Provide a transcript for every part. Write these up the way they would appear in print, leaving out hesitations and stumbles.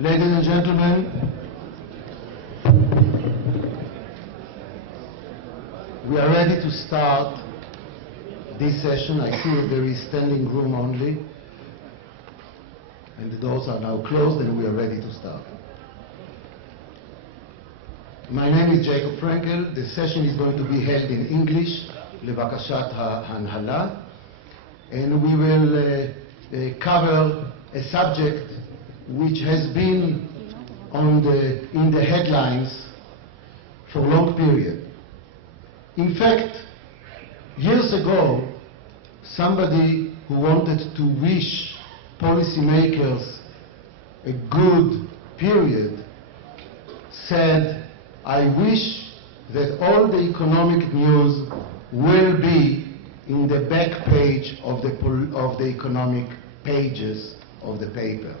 Ladies and gentlemen, we are ready to start this session. I see that there is standing room only, and the doors are now closed, and we are ready to start. My name is Jacob Frankel. The session is going to be held in English, לבקשת ההנהלה, and we will cover a subject which has been in the headlines for a long period. In fact, years ago, somebody who wanted to wish policymakers a good period said, "I wish that all the economic news will be in the back page of the economic pages of the paper.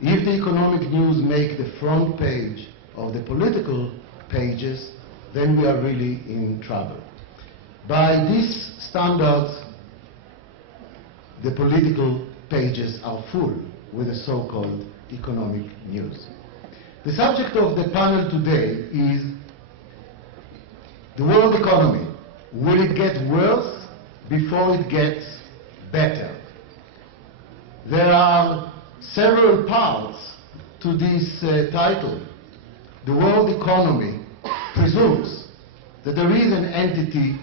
If the economic news make the front page of the political pages, then we are really in trouble." By these standards, the political pages are full with the so-called economic news. The subject of the panel today is the world economy. Will it get worse before it gets better? There are several parts to this title. The world economy presumes that there is an entity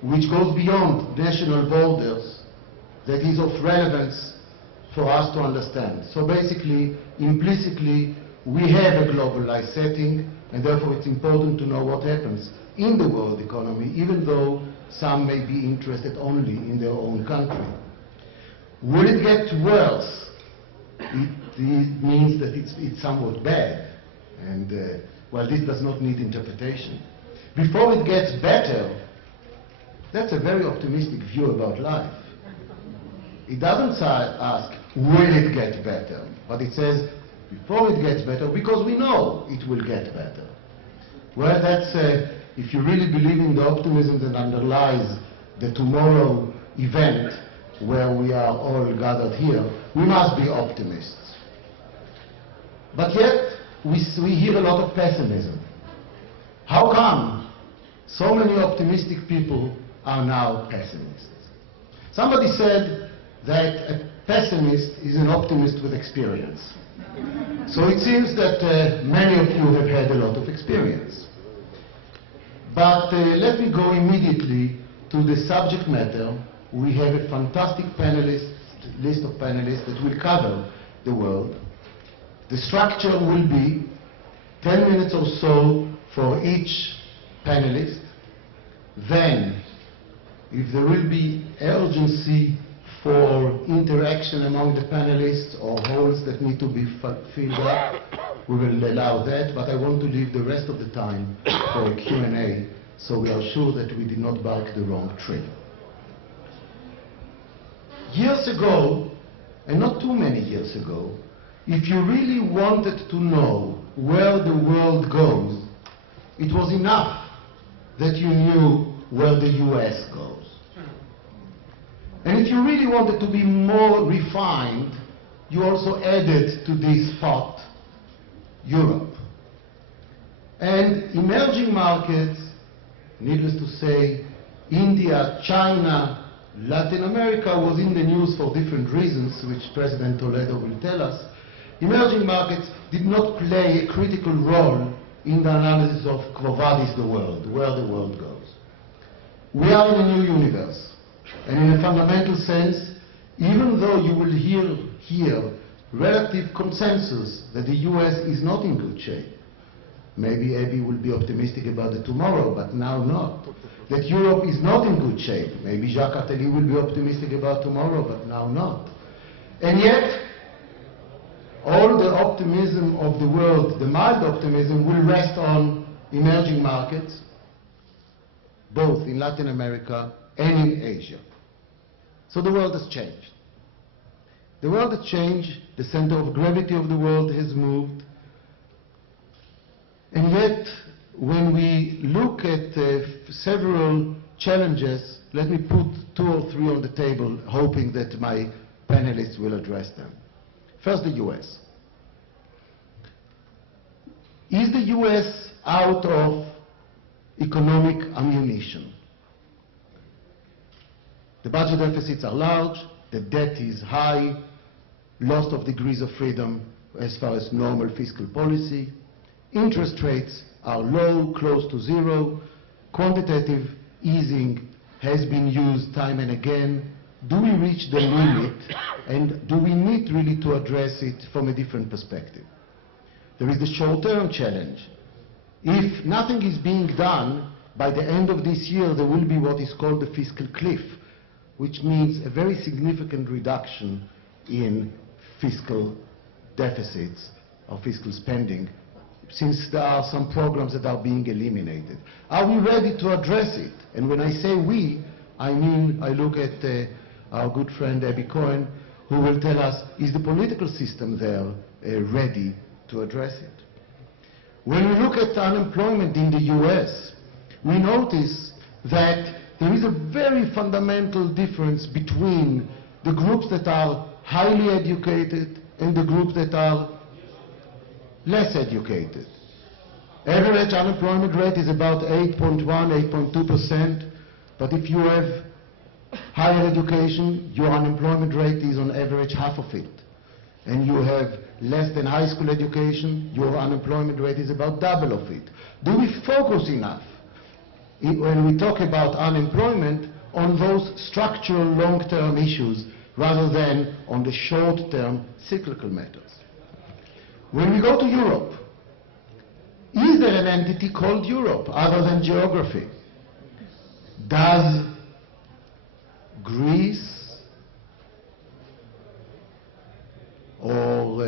which goes beyond national borders that is of relevance for us to understand. So basically, implicitly, we have a globalized setting, and therefore it's important to know what happens in the world economy, even though some may be interested only in their own country. Will it get worse? It means that it's somewhat bad, and well, this does not need interpretation. Before it gets better, that's a very optimistic view about life. It doesn't ask, will it get better? But it says, before it gets better, because we know it will get better. Well, that's, if you really believe in the optimism that underlies the tomorrow event where we are all gathered here, we must be optimists. But yet, we hear a lot of pessimism. How come so many optimistic people are now pessimists? Somebody said that a pessimist is an optimist with experience. So it seems that many of you have had a lot of experience. But let me go immediately to the subject matter. We have a fantastic list of panelists that will cover the world. The structure will be 10 minutes or so for each panelist. Then, if there will be urgency for interaction among the panelists or holes that need to be filled up, we will allow that, but I want to leave the rest of the time for a Q&A, so we are sure that we did not bark the wrong tree. Years ago, and not too many years ago, if you really wanted to know where the world goes, it was enough that you knew where the US goes. And if you really wanted to be more refined, you also added to this pot Europe. And emerging markets, needless to say, India, China, Latin America was in the news for different reasons, which President Toledo will tell us. Emerging markets did not play a critical role in the analysis of Quo Vadis the world, where the world goes. We are in a new universe. And in a fundamental sense, even though you will hear here relative consensus that the US is not in good shape, maybe Abby will be optimistic about it tomorrow, but now not. That Europe is not in good shape, maybe Jacques Attali will be optimistic about tomorrow, but now not. And yet, all the optimism of the world, the mild optimism, will rest on emerging markets, both in Latin America and in Asia. So the world has changed. The world has changed, the center of gravity of the world has moved, and yet when we look at several challenges, let me put 2 or 3 on the table, hoping that my panelists will address them. First, the US. Is the US out of economic ammunition? The budget deficits are large, the debt is high, loss of degrees of freedom as far as normal fiscal policy, interest rates are low, close to zero, quantitative easing has been used time and again. Do we reach the limit, and do we need really to address it from a different perspective? There is the short-term challenge. If nothing is being done, by the end of this year there will be what is called the fiscal cliff, which means a very significant reduction in fiscal deficits or fiscal spending, since there are some programs that are being eliminated. Are we ready to address it? And when I say we, I mean I look at our good friend Abby Cohen, who will tell us, is the political system there ready to address it? When we look at unemployment in the US, we notice that there is a very fundamental difference between the groups that are highly educated and the groups that are less educated. Average unemployment rate is about 8.1, 8.2%, but if you have higher education, your unemployment rate is on average half of it. And you have less than high school education, your unemployment rate is about double of it. Do we focus enough when we talk about unemployment on those structural long-term issues rather than on the short-term cyclical matters? When we go to Europe, is there an entity called Europe other than geography? Does Greece or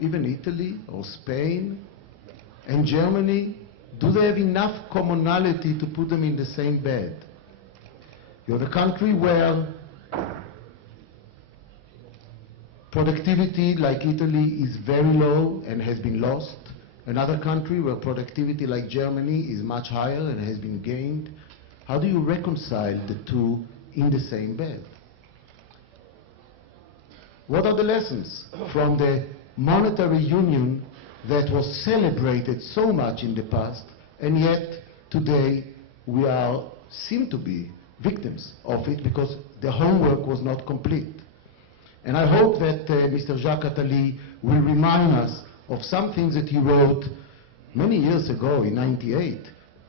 even Italy or Spain and Germany, do they have enough commonality to put them in the same bed? You have a country where productivity like Italy is very low and has been lost. Another country where productivity like Germany is much higher and has been gained. How do you reconcile the two in the same bed? What are the lessons from the monetary union that was celebrated so much in the past, and yet today we seem to be victims of it because the homework was not complete? And I hope that Mr. Jacques Attali will remind us of some things that he wrote many years ago in '98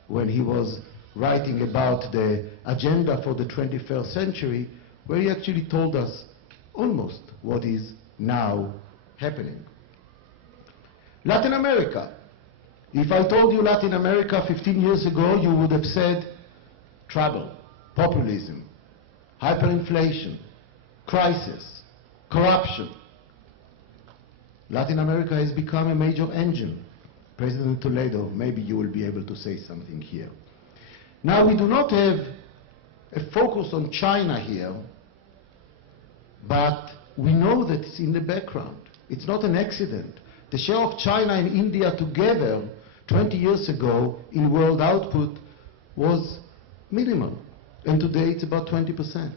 when he was writing about the agenda for the 21st century, where he actually told us almost what is now happening. Latin America. If I told you Latin America 15 years ago, you would have said trouble, populism, hyperinflation, crisis, corruption. Latin America has become a major engine. President Toledo, maybe you will be able to say something here. Now, we do not have a focus on China here, but we know that it's in the background. It's not an accident. The share of China and India together 20 years ago in world output was minimal, and today it's about 20%.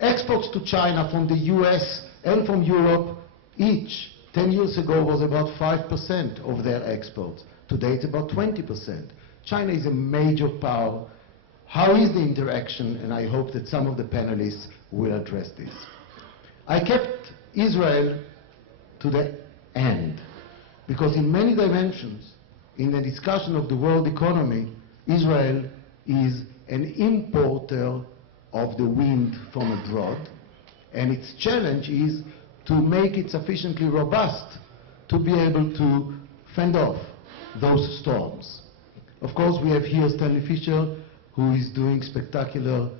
Exports to China from the US and from Europe each 10 years ago was about 5% of their exports. Today it's about 20%. China is a major power. How is the interaction? And I hope that some of the panelists will address this. I kept Israel to the end because in many dimensions, in the discussion of the world economy, Israel is an importer of the wind from abroad, and its challenge is to make it sufficiently robust to be able to fend off those storms. Of course, we have here Stanley Fischer, who is doing spectacular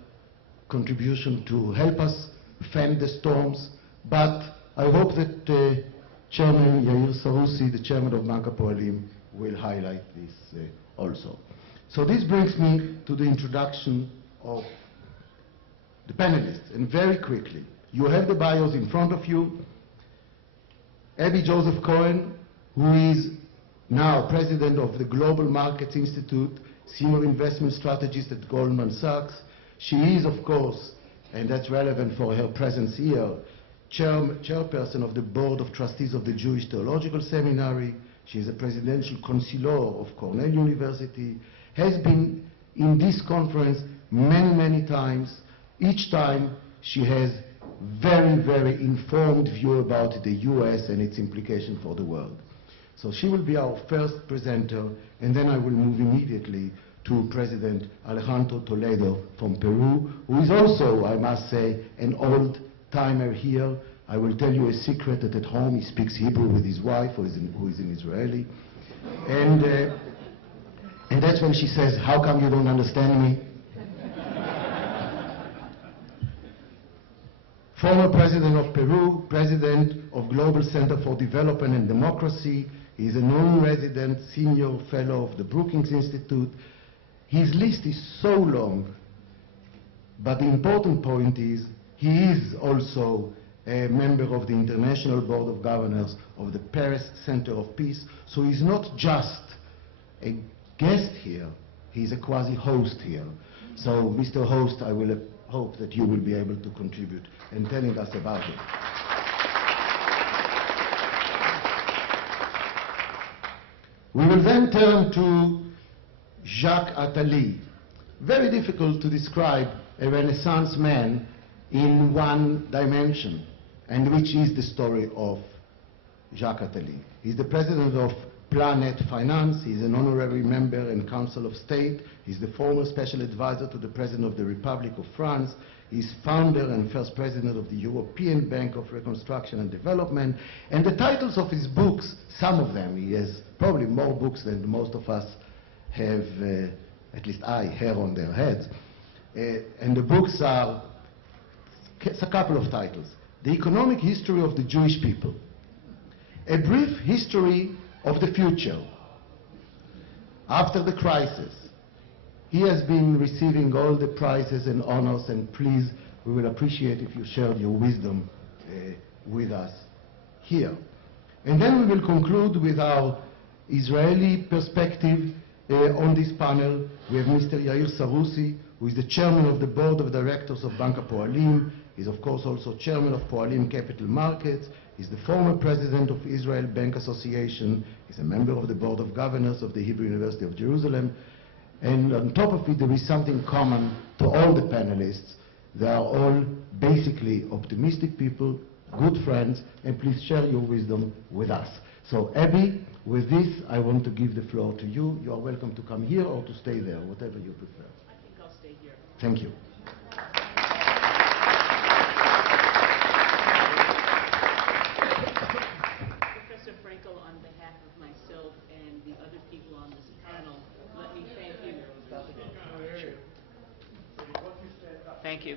contribution to help us fend the storms, but I hope that Chairman Yair Sarusi, the chairman of Bank Hapoalim, will highlight this also. So this brings me to the introduction of the panelists, and very quickly. You have the bios in front of you. Abby Joseph Cohen, who is now president of the Global Markets Institute, senior investment strategist at Goldman Sachs. She is, of course, and that's relevant for her presence here, chairperson of the Board of Trustees of the Jewish Theological Seminary. She is a presidential consigliere of Cornell University, has been in this conference many, many times. Each time she has very, very informed view about the US and its implication for the world. So she will be our first presenter, and then I will move immediately to President Alejandro Toledo from Peru, who is also, I must say, an old-timer here. I will tell you a secret that at home he speaks Hebrew with his wife, who is an Israeli. And that's when she says, "How come you don't understand me?" Former President of Peru, President of Global Center for Development and Democracy. He is a non-resident senior fellow of the Brookings Institute. His list is so long, but the important point is he is also a member of the International Board of Governors of the Paris Center of Peace. So he's not just a guest here, he's a quasi-host here. So, Mr. Host, I will hope that you will be able to contribute in telling us about it. We will then turn to Jacques Attali. Very difficult to describe a Renaissance man in one dimension, and which is the story of Jacques Attali. He's the president of Planet Finance. He's an honorary member and Council of State. He's the former special advisor to the President of the Republic of France. He's founder and first president of the European Bank of Reconstruction and Development. And the titles of his books, some of them, he has probably more books than most of us have, at least hair on their heads. And the books are a couple of titles. The Economic History of the Jewish People. A Brief History of the Future. After the Crisis. He has been receiving all the prizes and honors, and please, we will appreciate if you shared your wisdom with us here. And then we will conclude with our Israeli perspective on this panel. We have Mr. Yair Sarusi, who is the chairman of the board of directors of Bank Hapoalim. He's of course also chairman of Poalim Capital Markets. He's the former president of Israel Bank Association. He's a member of the board of governors of the Hebrew University of Jerusalem. And on top of it, there is something common to all the panelists. They are all basically optimistic people, good friends, and please share your wisdom with us. So, Abby, with this, I want to give the floor to you. You are welcome to come here or to stay there, whatever you prefer. I think I'll stay here. Thank you. Professor Frankel, on behalf of myself and the other people on this panel, let me thank you. Thank you.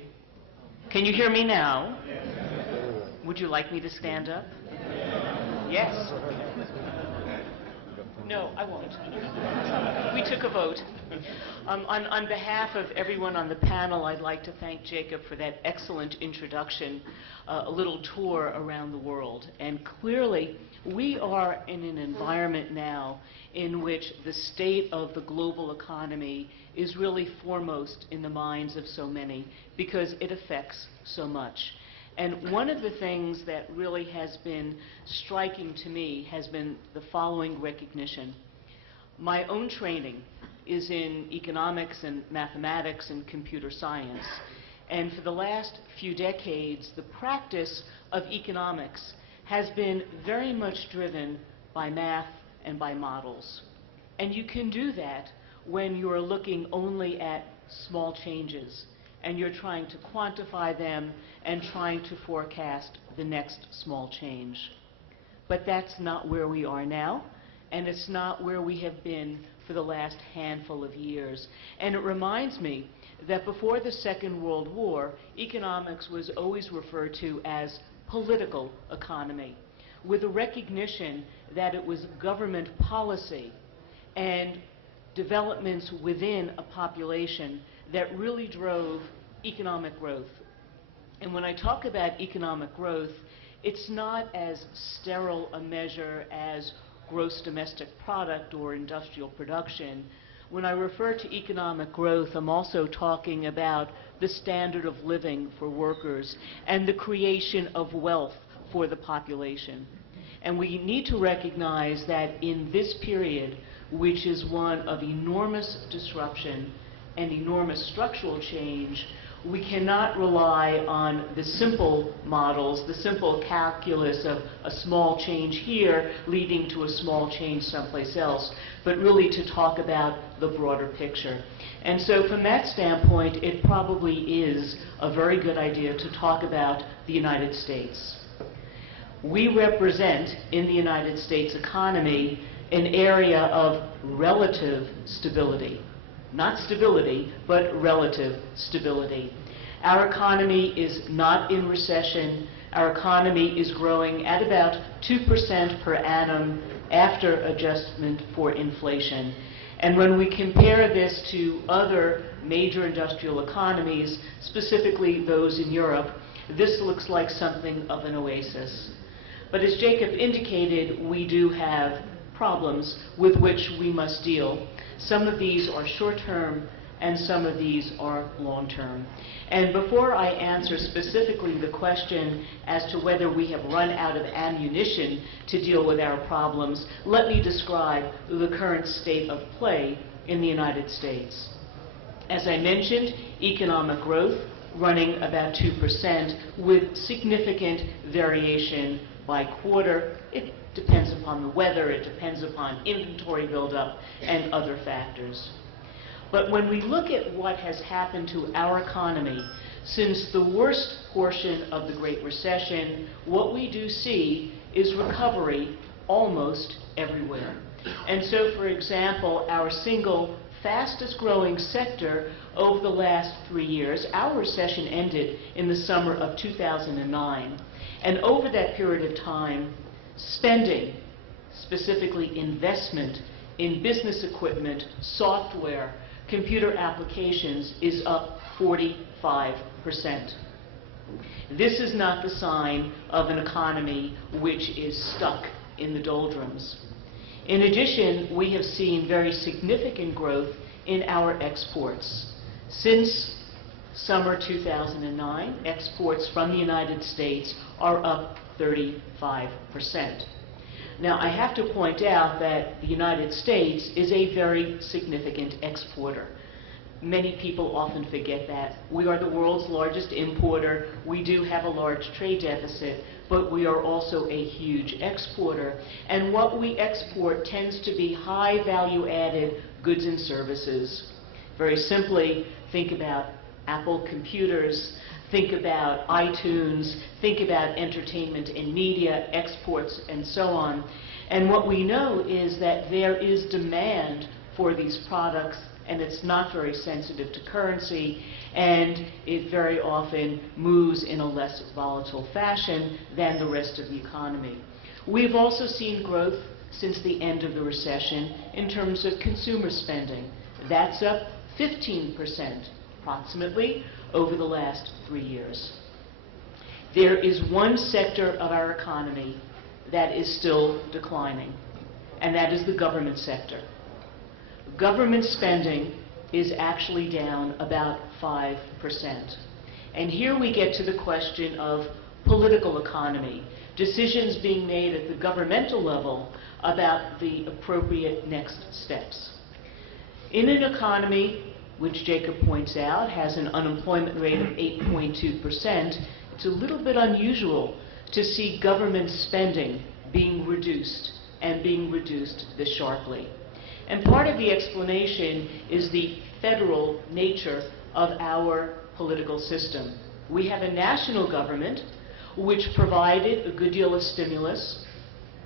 Can you hear me now? Would you like me to stand up? Yes. No, I won't. We took a vote. On behalf of everyone on the panel, I'd like to thank Jacob for that excellent introduction, a little tour around the world. And clearly, we are in an environment now in which the state of the global economy is really foremost in the minds of so many because it affects so much. And one of the things that really has been striking to me has been the following recognition. My own training is in economics and mathematics and computer science. And for the last few decades, the practice of economics has been very much driven by math and by models. And you can do that when you're looking only at small changes and you're trying to quantify them and trying to forecast the next small change. But that's not where we are now, and it's not where we have been for the last handful of years. And it reminds me that before the Second World War, economics was always referred to as political economy, with a recognition that it was government policy and developments within a population that really drove economic growth. And when I talk about economic growth, it's not as sterile a measure as gross domestic product or industrial production. When I refer to economic growth, I'm also talking about the standard of living for workers and the creation of wealth for the population. And we need to recognize that in this period, which is one of enormous disruption and enormous structural change, we cannot rely on the simple models, the simple calculus of a small change here leading to a small change someplace else, but really to talk about the broader picture. And so from that standpoint, it probably is a very good idea to talk about the United States. We represent, in the United States economy, an area of relative stability. Not stability, but relative stability. Our economy is not in recession. Our economy is growing at about 2% per annum after adjustment for inflation. And when we compare this to other major industrial economies, specifically those in Europe, this looks like something of an oasis. But as Jacob indicated, we do have problems with which we must deal. Some of these are short-term and some of these are long-term. And before I answer specifically the question as to whether we have run out of ammunition to deal with our problems, let me describe the current state of play in the United States. As I mentioned, economic growth running about 2% with significant variation by quarter. It depends upon the weather, it depends upon inventory buildup and other factors. But when we look at what has happened to our economy since the worst portion of the Great Recession, what we do see is recovery almost everywhere. And so, for example, our single fastest growing sector over the last 3 years, our recession ended in the summer of 2009. And over that period of time, spending, specifically investment in business equipment, software, computer applications, is up 45%. This is not the sign of an economy which is stuck in the doldrums. In addition, we have seen very significant growth in our exports. Since summer 2009, exports from the United States are up 35%. Now, I have to point out that the United States is a very significant exporter. Many people often forget that. We are the world's largest importer. We do have a large trade deficit, but we are also a huge exporter. And what we export tends to be high value-added goods and services. Very simply, think about Apple computers, think about iTunes, think about entertainment and media, exports, and so on. And what we know is that there is demand for these products, and it's not very sensitive to currency, and it very often moves in a less volatile fashion than the rest of the economy. We've also seen growth since the end of the recession in terms of consumer spending. That's up 15%, approximately, over the last 3 years. There is one sector of our economy that is still declining, and that is the government sector. Government spending is actually down about 5%. And here we get to the question of political economy, decisions being made at the governmental level about the appropriate next steps. In an economy which Jacob points out has an unemployment rate of 8.2%, it's a little bit unusual to see government spending being reduced, and being reduced this sharply. And part of the explanation is the federal nature of our political system. We have a national government which provided a good deal of stimulus.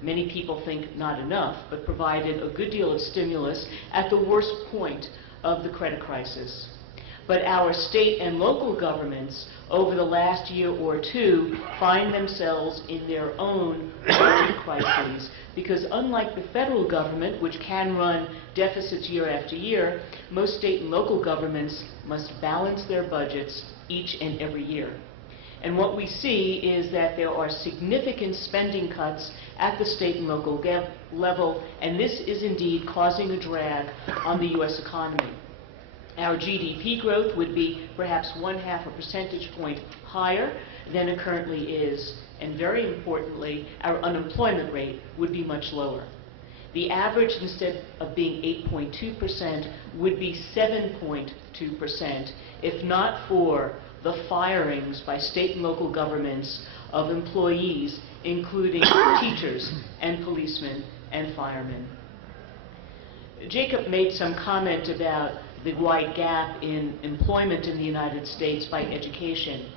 Many people think not enough, but provided a good deal of stimulus at the worst point of the credit crisis. But our state and local governments over the last year or two find themselves in their own budget crises, because unlike the federal government, which can run deficits year after year, most state and local governments must balance their budgets each and every year. And what we see is that there are significant spending cuts at the state and local level, and this is indeed causing a drag on the U.S. economy. Our GDP growth would be perhaps 0.5 percentage point higher than it currently is and very importantly, our unemployment rate would be much lower. The average, instead of being 8.2%, would be 7.2% if not for the firings by state and local governments of employees, including teachers and policemen and firemen. Jacob made some comment about the wide gap in employment in the United States by education.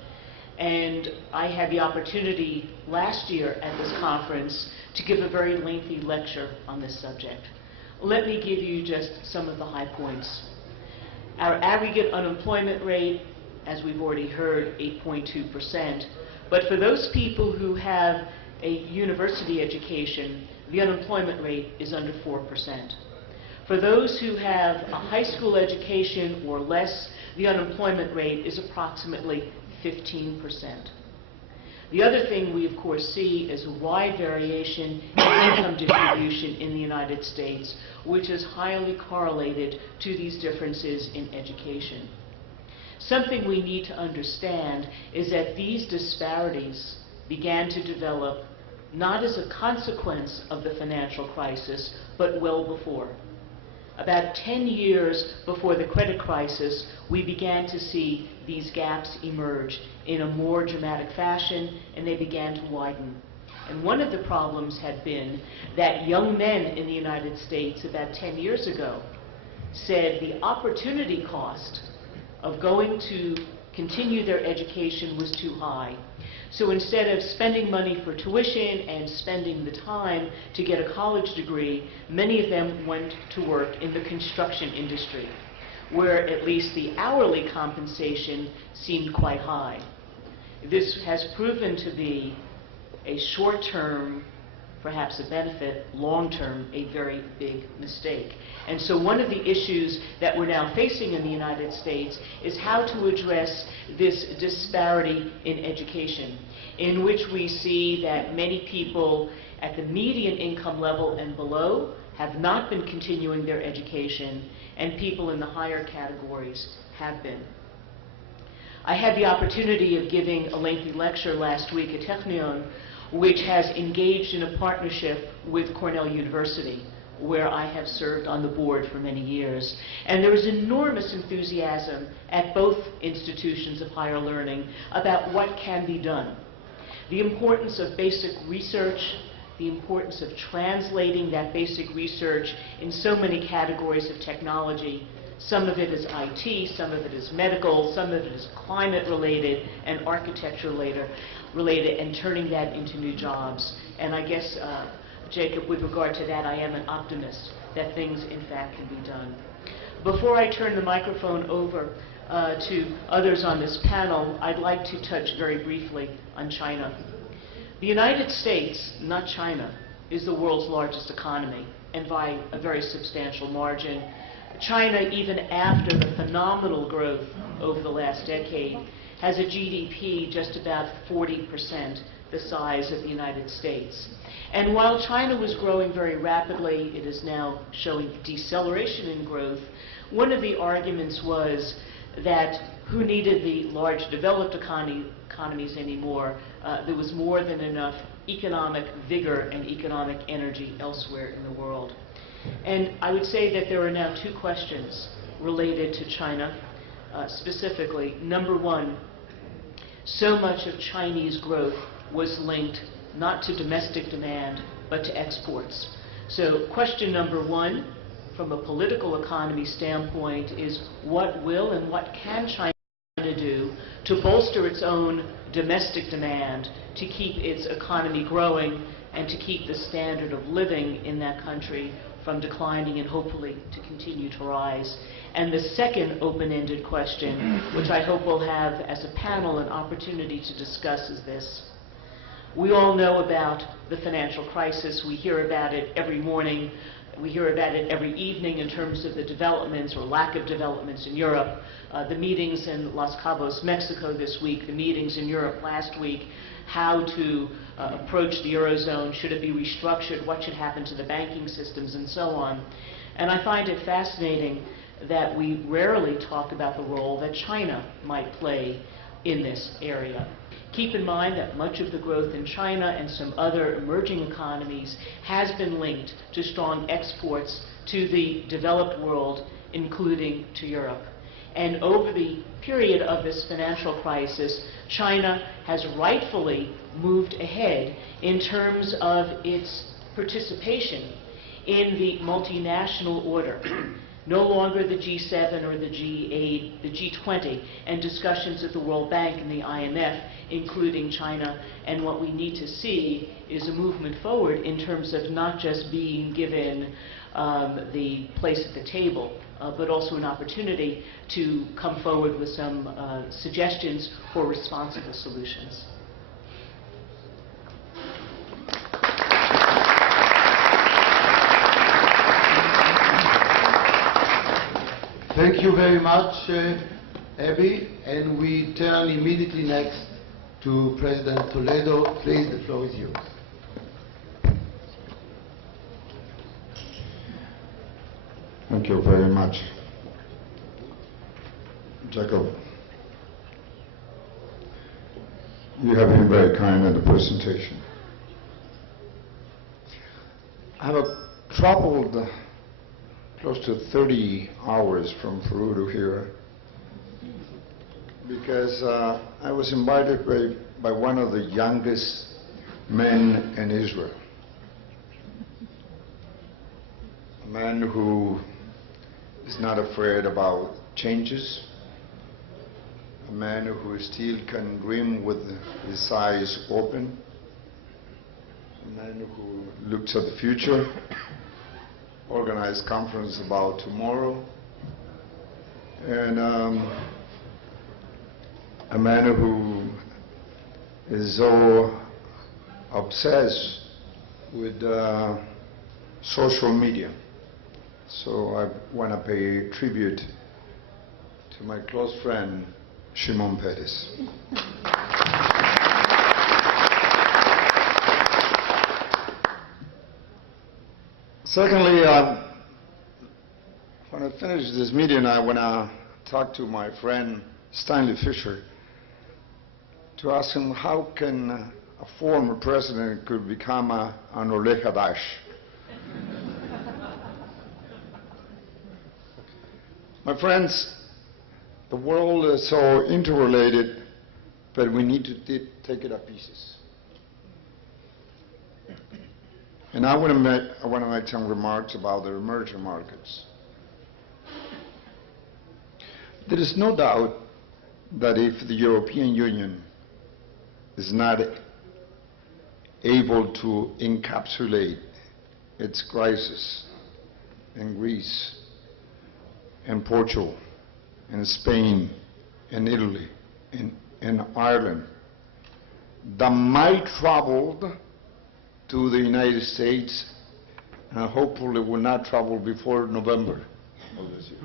And I had the opportunity last year at this conference to give a very lengthy lecture on this subject. Let me give you just some of the high points. Our aggregate unemployment rate, as we've already heard, 8.2%. But for those people who have a university education, the unemployment rate is under 4%. For those who have a high school education or less, the unemployment rate is approximately 15%. The other thing we, of course, see is a wide variation in income distribution in the United States, which is highly correlated to these differences in education. Something we need to understand is that these disparities began to develop not as a consequence of the financial crisis, but well before. About 10 years before the credit crisis, we began to see these gaps emerge in a more dramatic fashion, and they began to widen. And one of the problems had been that young men in the United States about 10 years ago said the opportunity cost of going to continue their education was too high. So instead of spending money for tuition and spending the time to get a college degree, many of them went to work in the construction industry, where at least the hourly compensation seemed quite high. This has proven to be a short-term, perhaps a benefit, long-term, a very big mistake. And so one of the issues that we're now facing in the United States is how to address this disparity in education, in which we see that many people at the median income level and below have not been continuing their education, and people in the higher categories have been. I had the opportunity of giving a lengthy lecture last week at Technion, which has engaged in a partnership with Cornell University, where I have served on the board for many years. And there is enormous enthusiasm at both institutions of higher learning about what can be done. The importance of basic research, the importance of translating that basic research in so many categories of technology. Some of it is IT, some of it is medical, some of it is climate related and architecture related, and turning that into new jobs. And I guess, Jacob, with regard to that, I am an optimist that things, in fact, can be done. Before I turn the microphone over to others on this panel, I'd like to touch very briefly on China. The United States, not China, is the world's largest economy, and by a very substantial margin. China, even after the phenomenal growth over the last decade, has a GDP just about 40% the size of the United States. And while China was growing very rapidly, it is now showing deceleration in growth. One of the arguments was that who needed the large developed economies anymore? There was more than enough economic vigor and economic energy elsewhere in the world. And I would say that there are now two questions related to China specifically. Number one, so much of Chinese growth was linked not to domestic demand, but to exports. So question number one, from a political economy standpoint, is what will and what can China do to bolster its own domestic demand, to keep its economy growing, and to keep the standard of living in that country from declining and hopefully to continue to rise. And the second open-ended question, which I hope we'll have as a panel an opportunity to discuss, is this. We all know about the financial crisis. We hear about it every morning. We hear about it every evening in terms of the developments or lack of developments in Europe. The meetings in Los Cabos, Mexico this week, the meetings in Europe last week, how to approach the Eurozone, should it be restructured, what should happen to the banking systems, and so on. And I find it fascinating that we rarely talk about the role that China might play in this area. Keep in mind that much of the growth in China and some other emerging economies has been linked to strong exports to the developed world, including to Europe. And over the period of this financial crisis, China has rightfully moved ahead in terms of its participation in the multinational order. No longer the G7 or the G8, the G20, and discussions at the World Bank and the IMF, including China. And what we need to see is a movement forward in terms of not just being given the place at the table, but also an opportunity to come forward with some suggestions for responsible solutions. Thank you very much, Abby. And we turn immediately next to President Toledo. Please, the floor is yours. Thank you very much, Jacob. You have been very kind in the presentation. I have traveled close to 30 hours from Peru to here because I was invited by one of the youngest men in Israel, a man who is not afraid about changes, a man who still can dream with his eyes open, a man who looks at the future, organize conference about tomorrow, and a man who is so obsessed with social media. So I want to pay tribute to my close friend, Shimon Peres. Secondly, when I finish this meeting, I want to talk to my friend Stanley Fischer to ask him how can a former president could become an Oleh Hadash. My friends, the world is so interrelated, but we need to take it to pieces. And I want to make some remarks about the emerging markets. There is no doubt that if the European Union is not able to encapsulate its crisis in Greece, in Portugal, in Spain, in Italy, in Ireland, that might travel to the United States and hopefully will not travel before November of this year.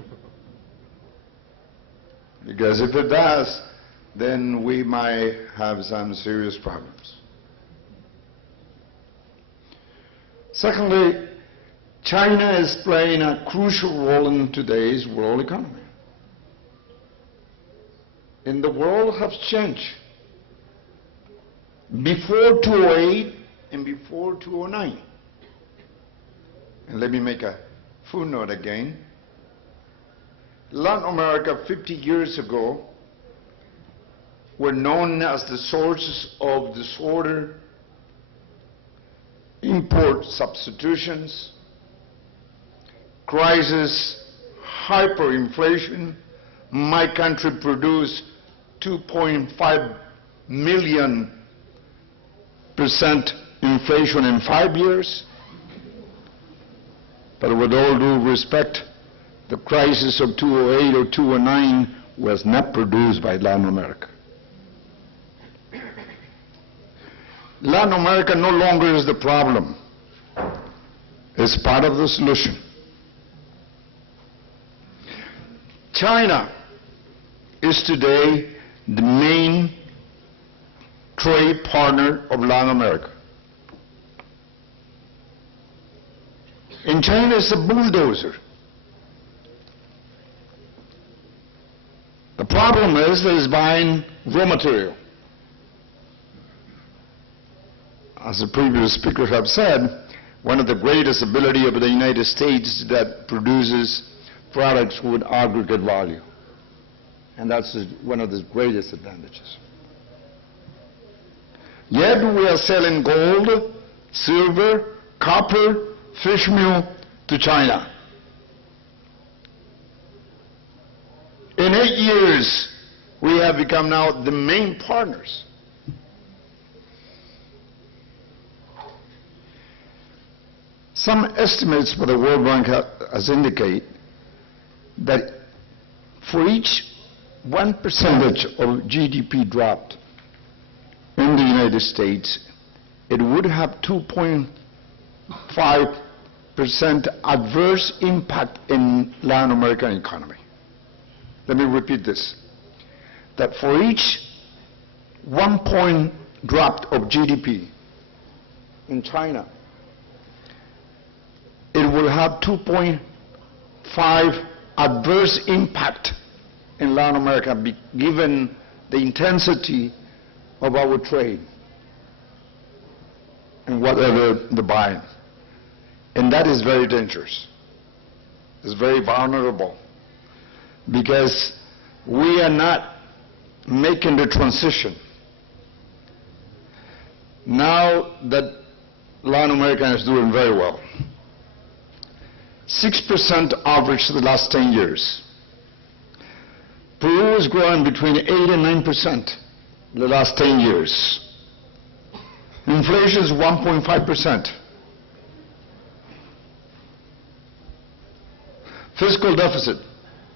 Because if it does, then we might have some serious problems. Secondly, China is playing a crucial role in today's world economy. And the world has changed. Before 2008 and before 2009. And let me make a footnote again. Latin America 50 years ago were known as the sources of disorder, import substitutions, crisis, hyperinflation. My country produced 2.5 million% inflation in 5 years. But with all due respect, the crisis of 2008 or 2009 was not produced by Latin America. Latin America no longer is the problem. It's part of the solution. China is today the main trade partner of Latin America. And China is a bulldozer. The problem is that it's buying raw material. as the previous speakers have said, one of the greatest ability of the United States that produces products with aggregate value. And that's one of the greatest advantages. Yet we are selling gold, silver, copper, fish meal to China. In 8 years, we have become now the main partners. Some estimates by the World Bank has indicate that for each 1% of GDP dropped in the United States, it would have 2.5% adverse impact in Latin American economy. Let me repeat this. That for each 1 point drop of GDP in China, it will have 2.5 adverse impact in Latin America, given the intensity of our trade and whatever the buying. And that is very dangerous. It's very vulnerable, because we are not making the transition. Now that Latin America is doing very well, 6% average the last 10 years. Peru is growing between 8 and 9% the last 10 years. Inflation is 1.5%. Fiscal deficit,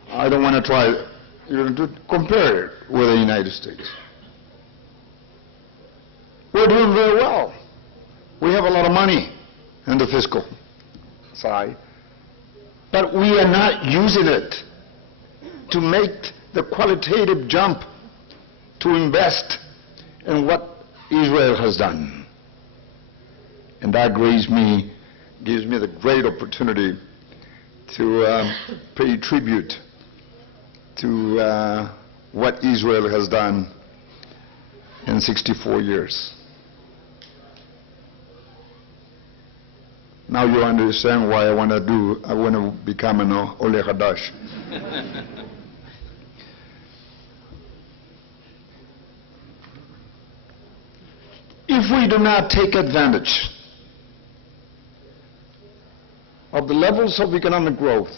I don't want to try to compare it with the United States. We're doing very well. We have a lot of money in the fiscal side, but we are not using it to make the qualitative jump to invest in what Israel has done. And that gives me the great opportunity to pay tribute to what Israel has done in 64 years. Now you understand why I want to become an Ole Hadash. If we do not take advantage of the levels of economic growth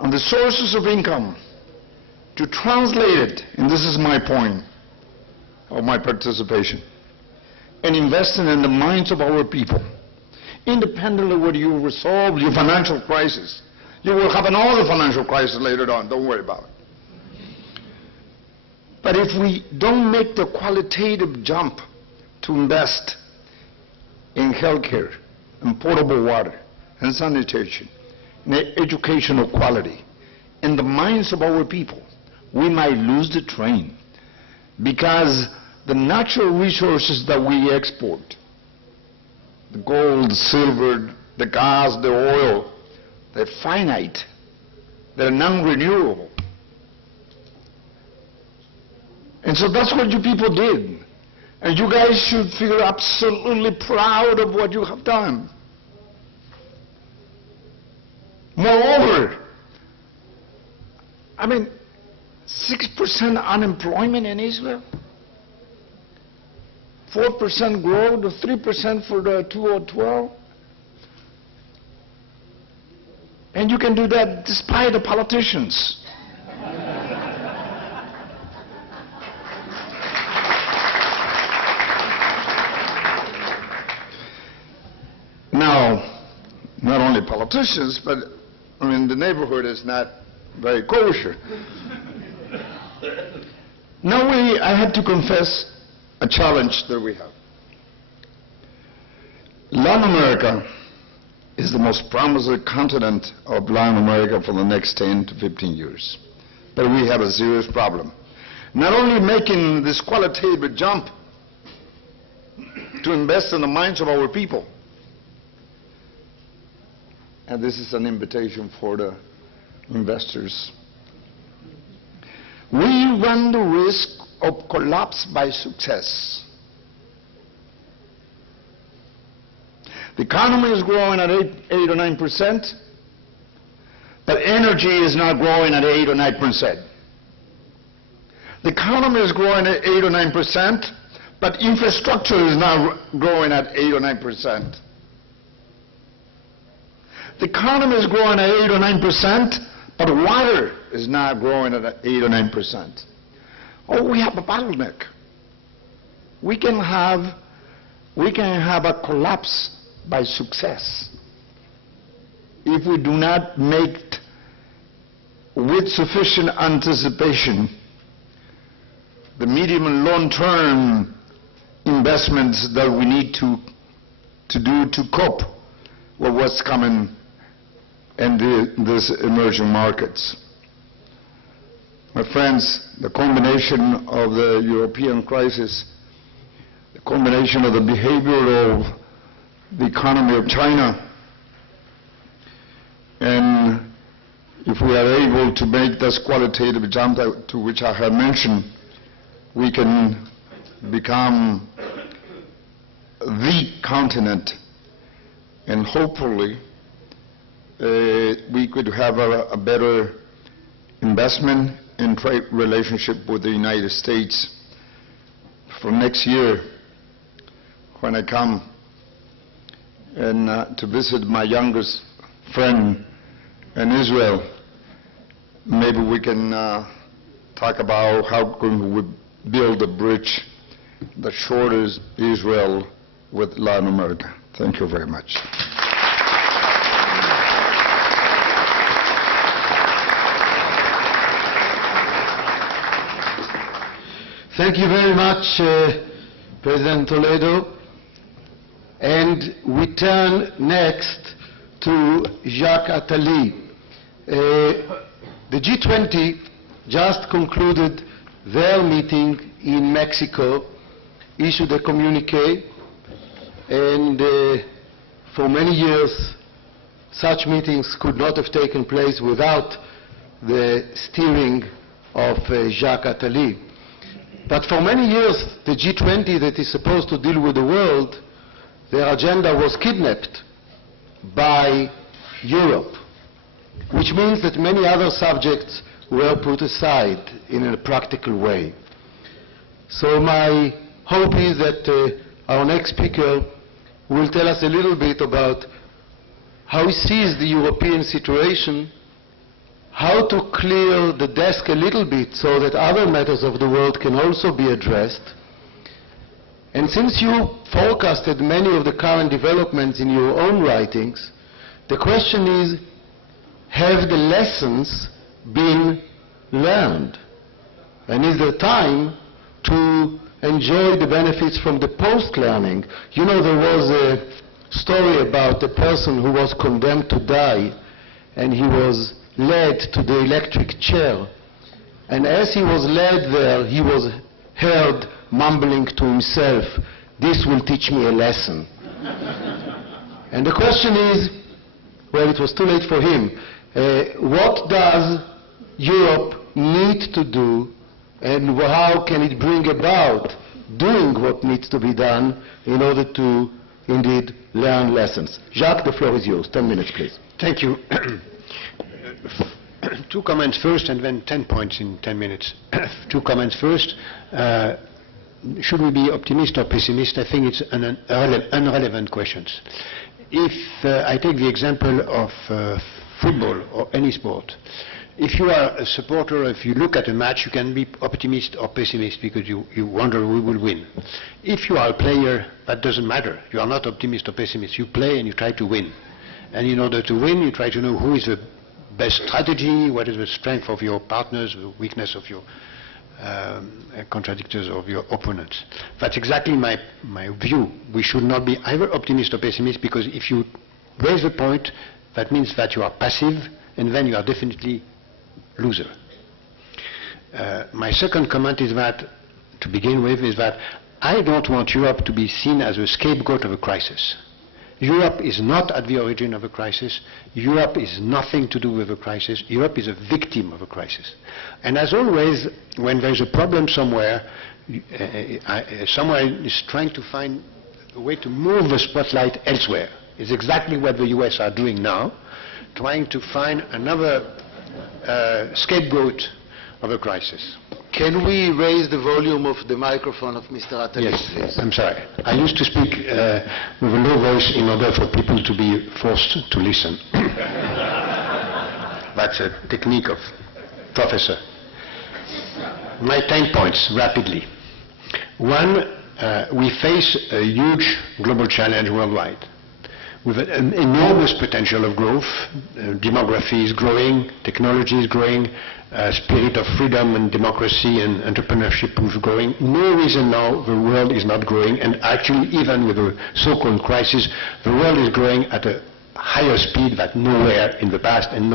and the sources of income to translate it, and this is my point of my participation, and investing in the minds of our people, independently of whether you resolve your financial crisis. You will have another financial crisis later on, don't worry about it. But if we don't make the qualitative jump to invest in healthcare, in potable water, in sanitation, in educational quality, in the minds of our people, we might lose the train, because the natural resources that we export, the gold, the silver, the gas, the oil, they're finite, they're non-renewable. And so that's what you people did. And you guys should feel absolutely proud of what you have done. Moreover, 6% unemployment in Israel, 4% growth, 3% for the 2012. And you can do that despite the politicians. Now, not only politicians, but the neighborhood is not very kosher. Now I have to confess a challenge that we have. Latin America is the most promising continent of Latin America for the next 10 to 15 years. But we have a serious problem. Not only making this qualitative jump to invest in the minds of our people, and this is an invitation for the investors, we run the risk of collapse by success. The economy is growing at 8 or 9%, but energy is not growing at 8 or 9%. The economy is growing at 8 or 9%, but infrastructure is not growing at 8 or 9%. The economy is growing at 8 or 9%, but water is not growing at 8 or 9%. Oh, we have a bottleneck. We can have a collapse by success if we do not make with sufficient anticipation the medium and long-term investments that we need to do to cope with what's coming in these emerging markets. My friends, the combination of the European crisis, the combination of the behavior of the economy of China, and if we are able to make this qualitative jump to which I have mentioned, we can become the continent, and hopefully we could have a better investment and trade relationship with the United States. For next year, when I come and to visit my youngest friend in Israel, maybe we can talk about how can we build a bridge that shores Israel with Latin America. Thank you very much. Thank you very much, President Toledo. And we turn next to Jacques Attali. The G20 just concluded their meeting in Mexico, issued a communique, and for many years such meetings could not have taken place without the steering of Jacques Attali. But for many years, the G20 that is supposed to deal with the world, their agenda was kidnapped by Europe, which means that many other subjects were put aside in a practical way. So my hope is that our next speaker will tell us a little bit about how he sees the European situation, how to clear the desk a little bit so that other matters of the world can also be addressed. And since you forecasted many of the current developments in your own writings, the question is, have the lessons been learned? And is there time to enjoy the benefits from the post-learning? You know, there was a story about a person who was condemned to die, and he was led to the electric chair. And as he was led there, he was heard mumbling to himself, "This will teach me a lesson." And the question is, well, it was too late for him. What does Europe need to do, and how can it bring about doing what needs to be done in order to indeed learn lessons? Jacques, the floor is yours. 10 minutes, please. Thank you. 2 comments first and then 10 points in 10 minutes. 2 comments first. Should we be optimist or pessimist? I think it's an irrelevant question. If I take the example of football or any sport, if you are a supporter, if you look at a match, you can be optimist or pessimist because you wonder who will win. If you are a player, that doesn't matter. You are not optimist or pessimist. You play and you try to win. And in order to win, you try to know who is the best strategy, what is the strength of your partners, the weakness of your contradictors, of your opponents. That's exactly my view. We should not be either optimist or pessimist, because if you raise the point, that means that you are passive, and then you are definitely loser. My second comment is that, to begin with, is that I don't want Europe to be seen as a scapegoat of a crisis. Europe is not at the origin of a crisis. Europe is nothing to do with a crisis. Europe is a victim of a crisis. And as always, when there's a problem somewhere, someone is trying to find a way to move the spotlight elsewhere. It's exactly what the US are doing now, trying to find another scapegoat of a crisis. Can we raise the volume of the microphone of Mr. Attali, Yes, please? I'm sorry. I used to speak with a low voice in order for people to be forced to listen. That's a technique of professor. My 10 points, rapidly. One, we face a huge global challenge worldwide with an enormous potential of growth. Demography is growing, technology is growing, spirit of freedom and democracy and entrepreneurship is growing. No reason now the world is not growing, and actually even with the so-called crisis, the world is growing at a higher speed than nowhere in the past and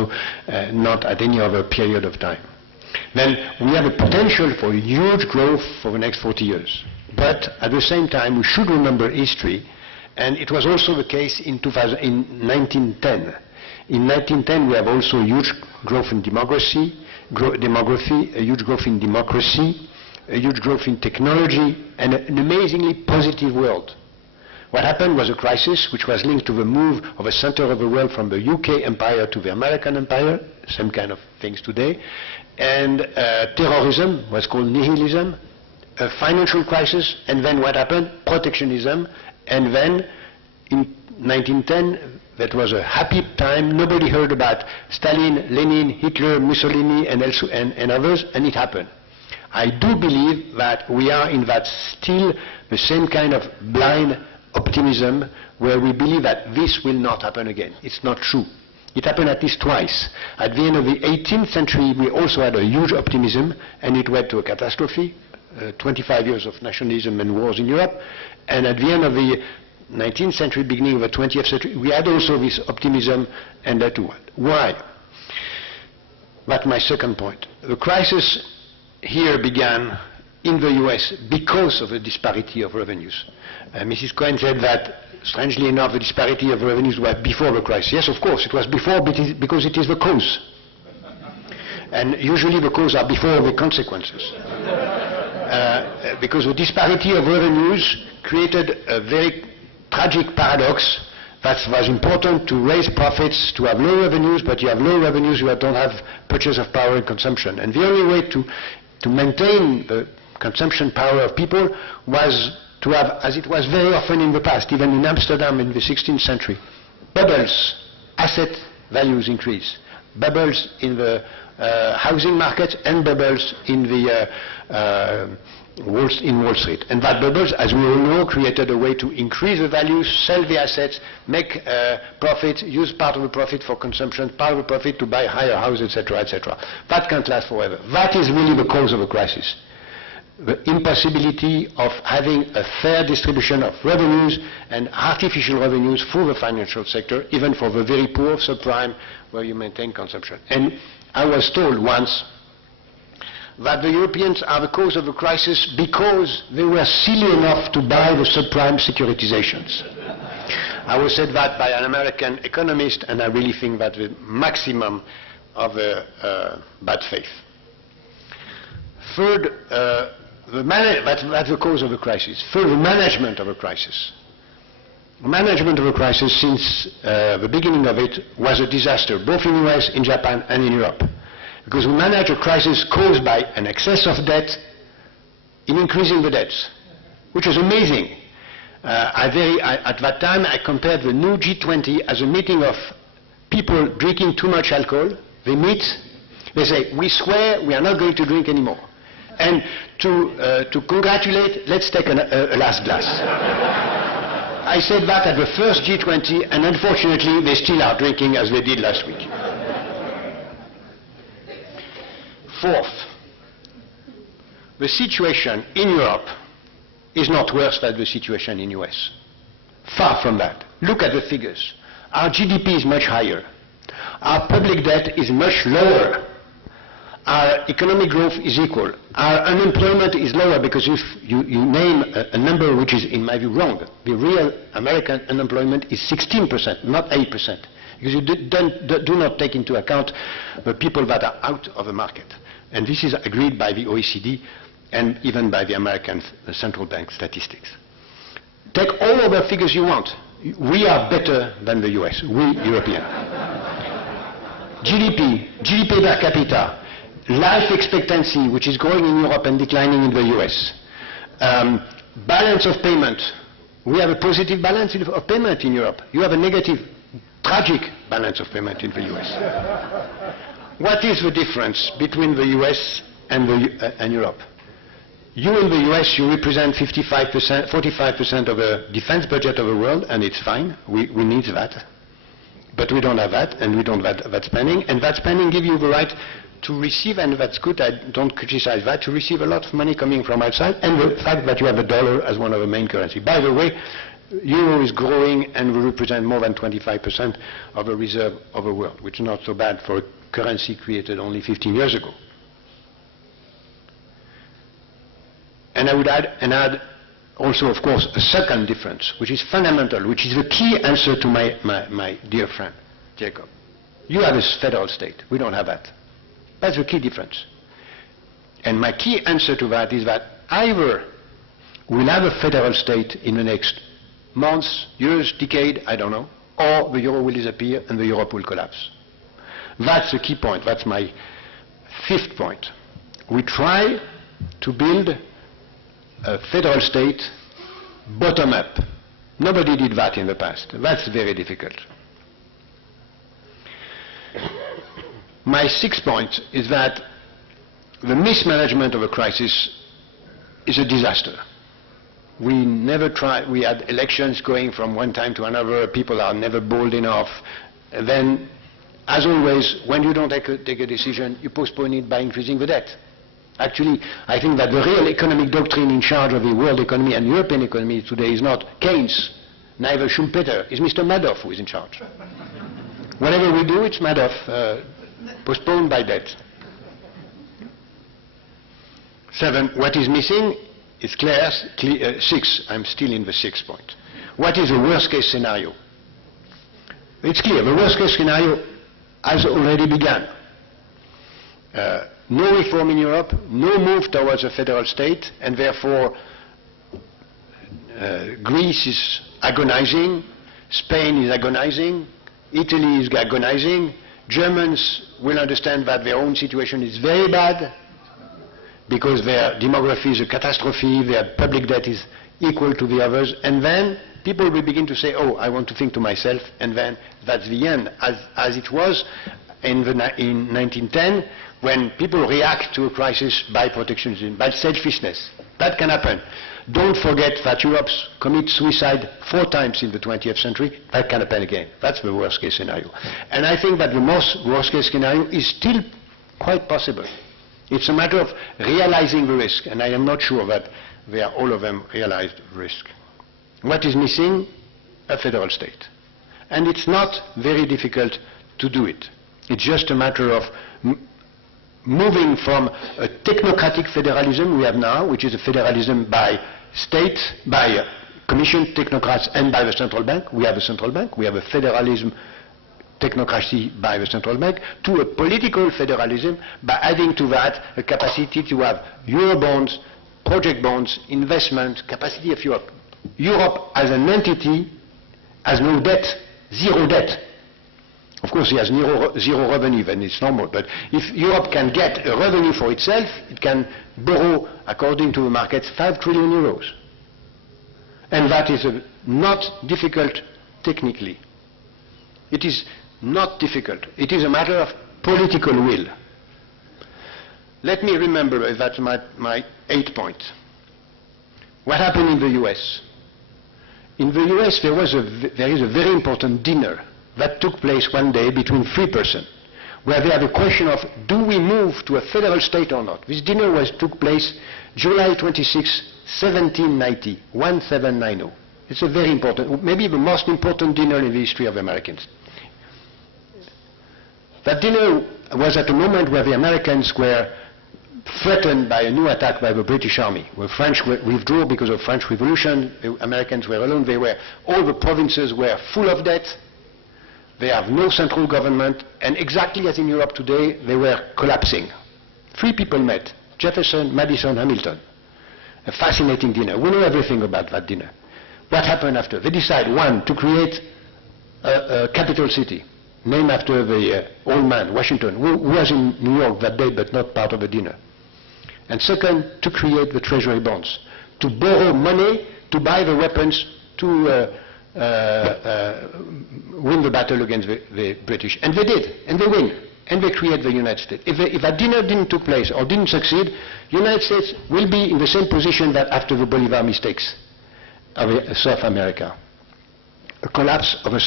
not at any other period of time. Then we have a potential for huge growth for the next 40 years. But at the same time, we should remember history, and it was also the case in 1910. In 1910, we have also huge growth in demography, a huge growth in democracy, a huge growth in technology, and an amazingly positive world. What happened was a crisis which was linked to the move of a center of the world from the UK empire to the American empire, same kind of things today, and terrorism was called nihilism, a financial crisis, and then what happened? Protectionism, and then in 1910, that was a happy time. Nobody heard about Stalin, Lenin, Hitler, Mussolini, and others, and it happened. I do believe that we are in that still the same kind of blind optimism where we believe that this will not happen again. It's not true. It happened at least twice. At the end of the 18th century, we also had a huge optimism, and it led to a catastrophe, 25 years of nationalism and wars in Europe. And at the end of the 19th century, beginning of the 20th century, we had also this optimism, and that too. Why? That's my second point. The crisis here began in the US because of the disparity of revenues. Mrs. Cohen said that, strangely enough, the disparity of revenues was before the crisis. Yes, of course, it was before because it is the cause. And usually the cause are before the consequences. Because the disparity of revenues created a very tragic paradox that was important to raise profits, to have low revenues, but you have low revenues, you don't have purchase of power and consumption. And the only way to maintain the consumption power of people was to have, as it was very often in the past, even in Amsterdam in the 16th century, bubbles, asset values increase, bubbles in the housing market and bubbles in the Wall Street. And that bubbles, as we all know, created a way to increase the value, sell the assets, make profit, use part of the profit for consumption, part of the profit to buy higher houses, etc., etc. That can't last forever. That is really the cause of the crisis. The impossibility of having a fair distribution of revenues and artificial revenues for the financial sector, even for the very poor, subprime, where you maintain consumption. And I was told once that the Europeans are the cause of the crisis because they were silly enough to buy the subprime securitizations. I was said that by an American economist, and I really think that the maximum of bad faith. Third, that's the cause of the crisis. Third, the management of a crisis. The management of a crisis since the beginning of it was a disaster, both in the US, in Japan, and in Europe. Because we manage a crisis caused by an excess of debt in increasing the debts, which is amazing. At that time, I compared the new G20 as a meeting of people drinking too much alcohol. They meet, they say, we swear we are not going to drink anymore. And to congratulate, let's take a last glass. I said that at the first G20, and unfortunately, they still are drinking as they did last week. Fourth, the situation in Europe is not worse than the situation in the US. Far from that. Look at the figures. Our GDP is much higher. Our public debt is much lower. Our economic growth is equal. Our unemployment is lower because if you name a number which is, in my view, wrong. The real American unemployment is 16%, not 8%. Because you do not take into account the people that are out of the market. And this is agreed by the OECD and even by the American central bank statistics. Take all of the figures you want. we are better than the US, we European. GDP per capita, life expectancy, which is growing in Europe and declining in the US. Balance of payment, we have a positive balance of payment in Europe. You have a negative, tragic balance of payment in the US. What is the difference between the US and Europe? You in the US, you represent 45% of the defense budget of the world, and it's fine. We need that. But we don't have that, and we don't have that spending. And that spending gives you the right to receive, and that's good, I don't criticize that, to receive a lot of money coming from outside, and the fact that you have the dollar as one of the main currencies. By the way, euro is growing and will represent more than 25% of the reserve of the world, which is not so bad for a currency created only 15 years ago. And I would add also, of course, a second difference, which is fundamental, which is the key answer to my dear friend, Jacob. You have a federal state. We don't have that. That's the key difference. And my key answer to that is that either we'll have a federal state in the next months, years, decade, I don't know, or the euro will disappear and the Europe will collapse. That's the key point. That's my fifth point. We try to build a federal state bottom up. Nobody did that in the past. That's very difficult. My sixth point is that the mismanagement of a crisis is a disaster. We had elections going from one time to another, people are never bold enough. And then, as always, when you don't take a decision, you postpone it by increasing the debt. Actually, I think that the real economic doctrine in charge of the world economy and European economy today is not Keynes, neither Schumpeter, it's Mr. Madoff who is in charge. Whatever we do, it's Madoff, postponed by debt. 7, what is missing is clear. 6, I'm still in the 6th point. What is the worst case scenario? It's clear, the worst case scenario has already begun. No reform in Europe, no move towards a federal state, and therefore Greece is agonizing, Spain is agonizing, Italy is agonizing, Germans will understand that their own situation is very bad because their demography is a catastrophe, their public debt is equal to the others, and then people will begin to say, oh, I want to think to myself, and then that's the end, as it was in 1910, when people react to a crisis by protectionism, by selfishness. That can happen. Don't forget that Europe commits suicide 4 times in the 20th century. That can happen again. That's the worst case scenario. And I think that the worst case scenario is still quite possible. It's a matter of realizing the risk, and I am not sure that they are all of them realized risk. What is missing? A federal state. And it's not very difficult to do it. It's just a matter of moving from a technocratic federalism we have now, which is a federalism by state, by commission, technocrats, and by the central bank. We have a central bank. We have a federalism, technocracy by the central bank, to a political federalism by adding to that a capacity to have Eurobonds, project bonds, investment, capacity of Europe. Europe as an entity has no debt, zero debt. Of course, it has zero revenue, then it's normal. But if Europe can get a revenue for itself, it can borrow, according to the markets, 5 trillion euros. And that is not difficult technically. It is not difficult. It is a matter of political will. Let me remember, that's my 8th point. What happened in the US? In the US, there is a very important dinner that took place one day between 3 persons, where they had a question of, do we move to a federal state or not? This dinner took place July 26, 1790, 1790. It's a very important, maybe the most important dinner in the history of Americans. That dinner was at a moment where the Americans were threatened by a new attack by the British Army. The French withdrew because of the French Revolution. The Americans were alone. All the provinces were full of debt. They have no central government, and exactly as in Europe today, they were collapsing. 3 people met, Jefferson, Madison, Hamilton. A fascinating dinner. We know everything about that dinner. What happened after? They decide, one, to create a capital city, named after the old man, Washington, who was in New York that day but not part of the dinner. And second, to create the treasury bonds, to borrow money to buy the weapons to win the battle against the British. And they did, and they win, and they create the United States. If that dinner didn't take place or didn't succeed, the United States will be in the same position that after the Bolivar mistakes of South America. A collapse of a...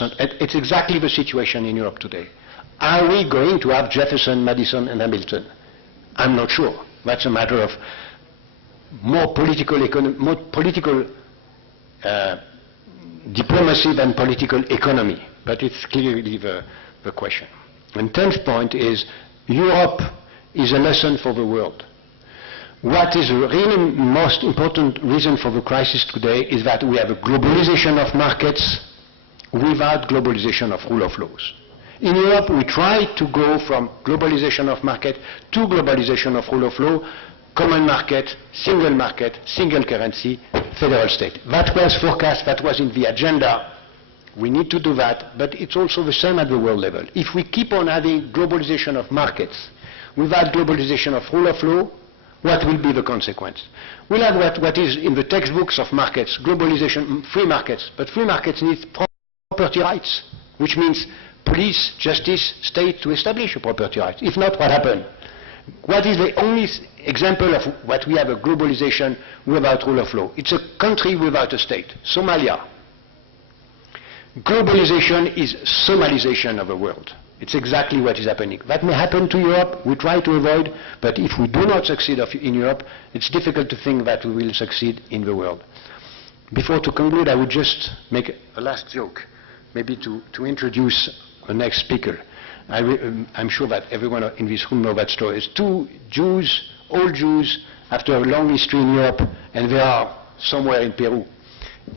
It's exactly the situation in Europe today. Are we going to have Jefferson, Madison, and Hamilton? I'm not sure. That's a matter of more political diplomacy than political economy, but it's clearly the question. And 10th point is Europe is a lesson for the world. What is the really most important reason for the crisis today is that we have a globalization of markets without globalization of rule of laws. In Europe, we try to go from globalization of market to globalization of rule of law, common market, single currency, federal state. That was forecast, that was in the agenda. We need to do that, but it's also the same at the world level. If we keep on having globalization of markets without globalization of rule of law, what will be the consequence? We'll have what is in the textbooks of markets, globalization, free markets, but free markets need property rights, which means police, justice, state to establish a property right. If not, what happens? What is the only example of what we have a globalization without rule of law? It's a country without a state, Somalia. Globalization is Somalization of the world. It's exactly what is happening. That may happen to Europe, we try to avoid, but if we do not succeed in Europe, it's difficult to think that we will succeed in the world. Before to conclude, I would just make a last joke, maybe to introduce the next speaker. I'm sure that everyone in this room knows that story. It's two Jews, old Jews, after a long history in Europe, and they are somewhere in Peru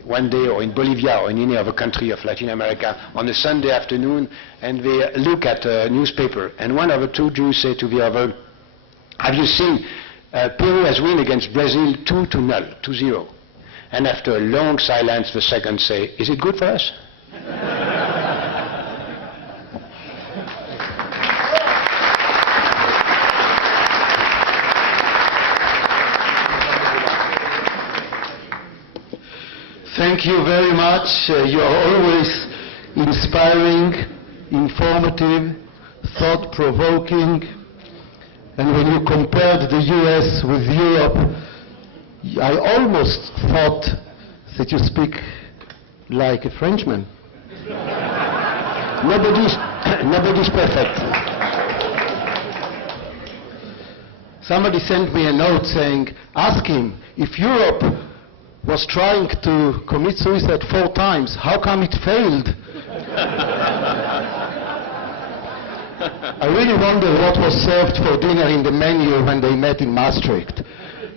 one day, or in Bolivia, or in any other country of Latin America, on a Sunday afternoon, and they look at a newspaper, and one of the two Jews say to the other, have you seen Peru has won against Brazil 2-0. And after a long silence, the second say, is it good for us? Thank you very much. You are always inspiring, informative, thought-provoking. And when you compared the US with Europe, I almost thought that you speak like a Frenchman. Nobody's perfect. Somebody sent me a note saying, ask him if Europe was trying to commit suicide 4 times, how come it failed? I really wonder what was served for dinner in the menu when they met in Maastricht.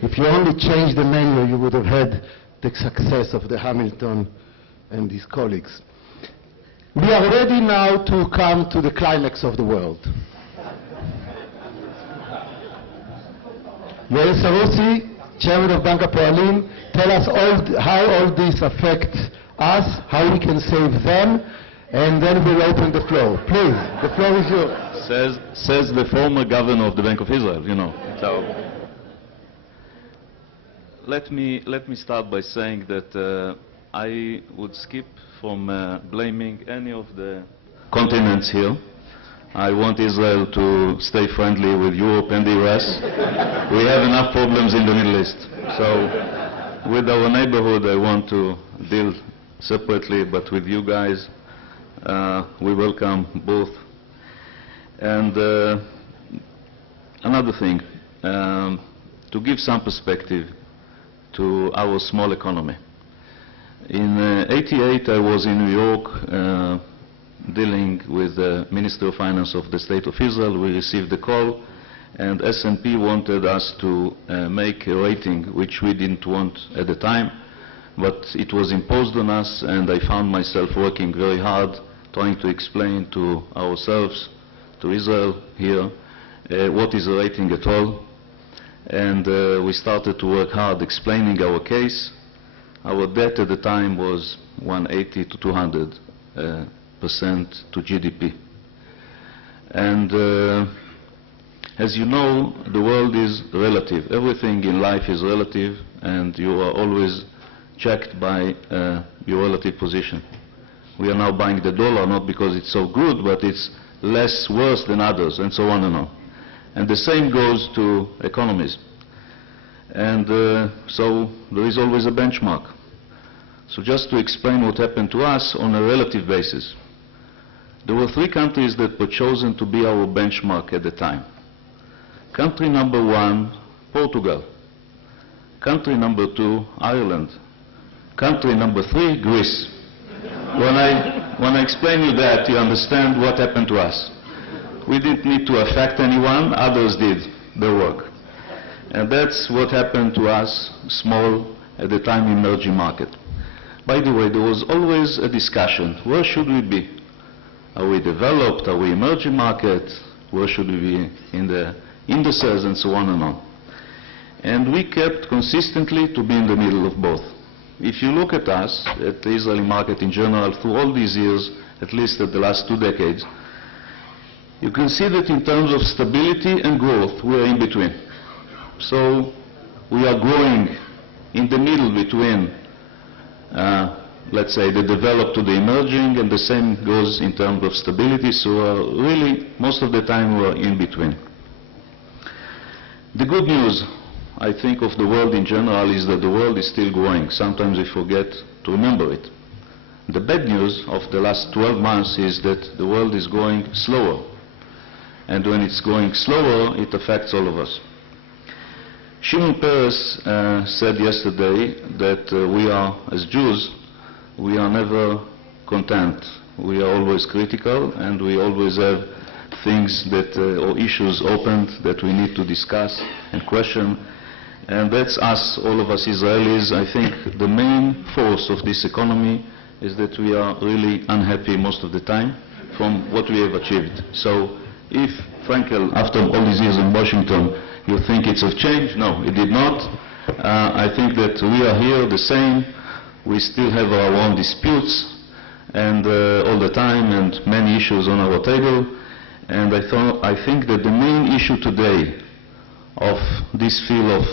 If you only changed the menu, you would have had the success of the Hamilton and his colleagues. We are ready now to come to the climax of the world. Yael Sarussi, Chairman of Bank Hapoalim, tell us how all this affects us, how we can save them, and then we'll open the floor. Please, the floor is yours. Says the former governor of the Bank of Israel, you know. So let me start by saying that I would skip from blaming any of the continents here. I want Israel to stay friendly with Europe and the US. We have enough problems in the Middle East. So with our neighborhood, I want to deal separately, but with you guys, we welcome both. And another thing, to give some perspective to our small economy. In '88, I was in New York dealing with the Minister of Finance of the State of Israel. We received the call, and S&P wanted us to make a rating, which we didn't want at the time, but it was imposed on us, and I found myself working very hard, trying to explain to ourselves, to Israel here, what is a rating at all. And we started to work hard explaining our case. our debt at the time was 180 to 200% to GDP. And as you know, the world is relative. Everything in life is relative, and you are always checked by your relative position. We are now buying the dollar not because it's so good, but it's less worse than others, and so on and on. And the same goes to economies. And so there is always a benchmark. So just to explain what happened to us on a relative basis. There were 3 countries that were chosen to be our benchmark at the time. Country number 1, Portugal. Country number 2, Ireland. Country number 3, Greece. When I explain you that, you understand what happened to us. We didn't need to affect anyone, others did the work. And that's what happened to us, small, at the time, emerging market. By the way, there was always a discussion, where should we be? Are we developed? Are we emerging market? Where should we be in the indices, and so on and on? And we kept consistently to be in the middle of both. If you look at us, at the Israeli market in general, through all these years, at least at the last 2 decades, you can see that in terms of stability and growth, we are in between. So we are growing in the middle between, let's say, the developed to the emerging, and the same goes in terms of stability. So really, most of the time, we are in between. The good news, I think, of the world in general is that the world is still growing. Sometimes we forget to remember it. The bad news of the last 12 months is that the world is going slower. And when it's going slower, it affects all of us. Shimon Peres said yesterday that we are, as Jews, we are never content. We are always critical, and we always have things that, or issues opened that we need to discuss and question. And that's us, all of us Israelis. I think the main force of this economy is that we are really unhappy most of the time from what we have achieved. So if, Frankel, after all these years in Washington, you think it's a change, no, it did not. I think that we are here the same. We still have our own disputes and all the time, and many issues on our table. And I think that the main issue today of this field of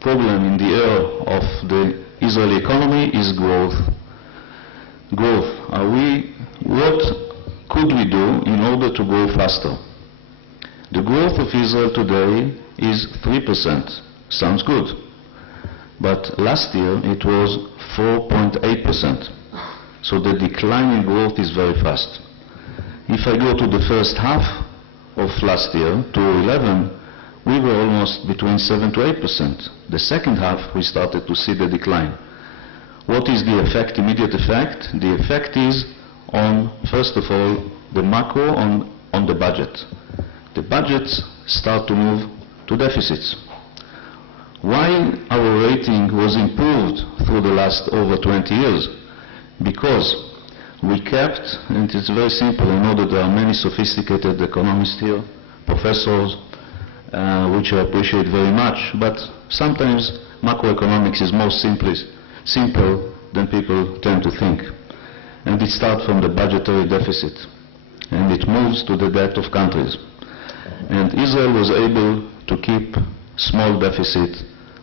problem in the air of the Israeli economy is growth. Growth. What could we do in order to grow faster? The growth of Israel today is 3%. Sounds good. But last year it was 4.8%. So the decline in growth is very fast. If I go to the first half of last year, 2011, we were almost between 7 to 8%. The second half, we started to see the decline. What is the effect, immediate effect? The effect is on, first of all, the macro on the budget. The budgets start to move to deficits. Why our rating was improved through the last over 20 years? Because we kept, and it's very simple, I know that there are many sophisticated economists here, professors, which I appreciate very much, but sometimes macroeconomics is more simple than people tend to think. And it starts from the budgetary deficit, and it moves to the debt of countries. And Israel was able to keep small deficit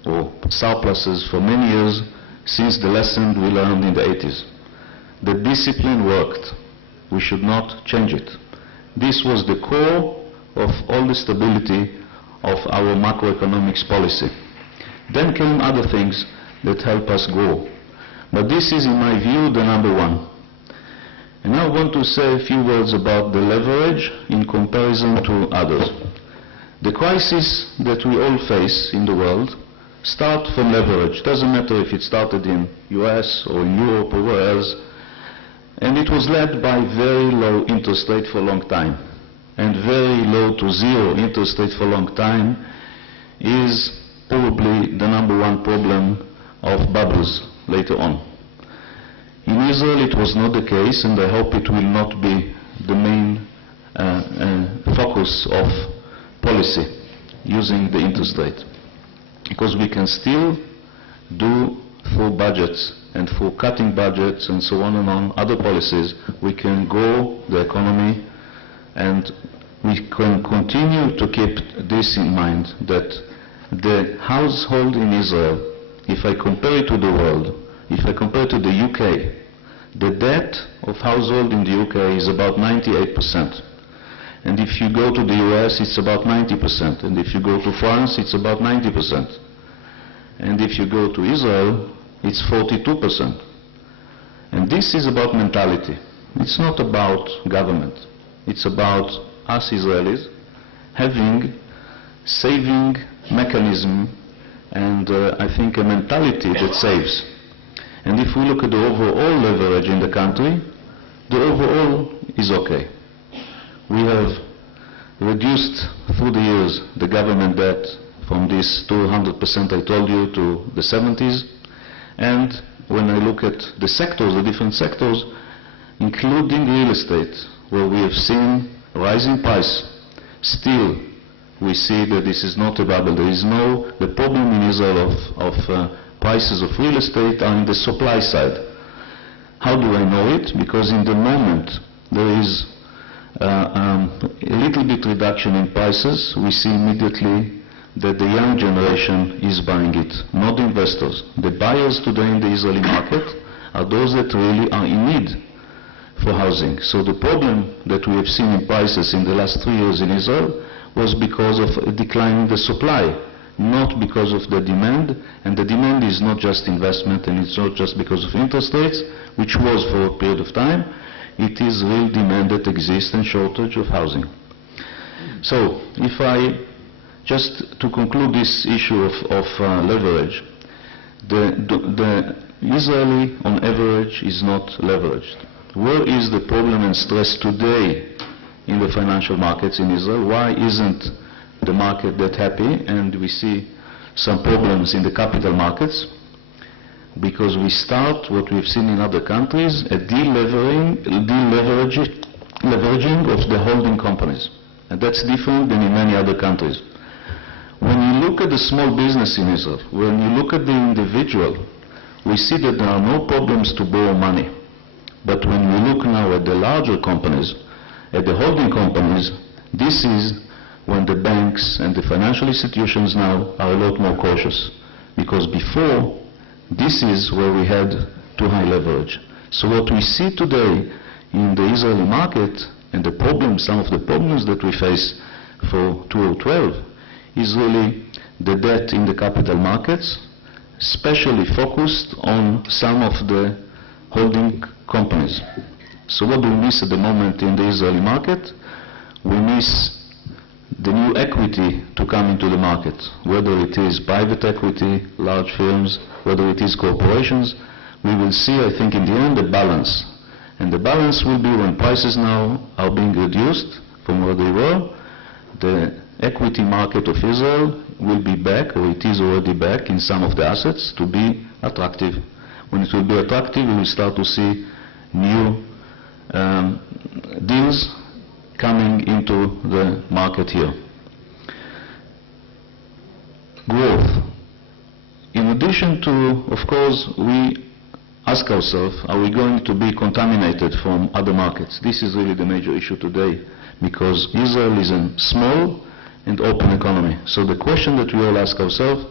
or surpluses for many years since the lesson we learned in the 80s. The discipline worked. We should not change it. This was the core of all the stability of our macroeconomics policy. Then came other things that help us grow. But this is, in my view, the number one. And now I want to say a few words about the leverage in comparison to others. The crisis that we all face in the world start from leverage. Doesn't matter if it started in US or in Europe or where else. And it was led by very low interest rate for a long time. And very low to zero interest rate for a long time is probably the number one problem of bubbles later on. In Israel it was not the case, and I hope it will not be the main focus of policy using the interest rate. Because we can still do through budgets and through cutting budgets and so on and on, other policies, we can grow the economy, and we can continue to keep this in mind, that the household in Israel, if I compare it to the world, if I compare it to the UK, the debt of household in the UK is about 98%. And if you go to the US, it's about 90%. And if you go to France, it's about 90%. And if you go to Israel, it's 42%. And this is about mentality. It's not about government. It's about us Israelis having saving mechanism and I think a mentality that saves. And if we look at the overall leverage in the country, the overall is okay. We have reduced through the years the government debt from this 200% I told you to the 70s. And when I look at the sectors, the different sectors, including real estate, where we have seen rising price, still we see that this is not a bubble. There is no, the problem in Israel of prices of real estate are in the supply side. How do I know it? Because in the moment there is a little bit reduction in prices, we see immediately that the young generation is buying it, not the investors. The buyers today in the Israeli market are those that really are in need for housing. So the problem that we have seen in prices in the last 3 years in Israel was because of a decline in the supply, not because of the demand. And the demand is not just investment, and it's not just because of interest rates, which was for a period of time. It is real demand that exists and shortage of housing. So if I, just to conclude this issue of leverage, the Israeli on average is not leveraged. Where is the problem and stress today in the financial markets in Israel? Why isn't the market that happy? And we see some problems in the capital markets because we start what we've seen in other countries, a deleveraging of the holding companies. And that's different than in many other countries. When you look at the small business in Israel, when you look at the individual, we see that there are no problems to borrow money. But when we look now at the larger companies, at the holding companies, this is when the banks and the financial institutions now are a lot more cautious. Because before, this is where we had too high leverage. So what we see today in the Israeli market and the problems, some of the problems that we face for 2012 is really the debt in the capital markets, especially focused on some of the holding companies. So what do we miss at the moment in the Israeli market? We miss the new equity to come into the market, whether it is private equity, large firms, whether it is corporations. We will see, I think, in the end, a balance. And the balance will be when prices now are being reduced from where they were, the equity market of Israel will be back, or it is already back in some of the assets, to be attractive. When it will be attractive, we will start to see new deals coming into the market here. Growth. In addition to, of course, we ask ourselves, are we going to be contaminated from other markets? This is really the major issue today, because Israel is a small and open economy. So the question that we all ask ourselves,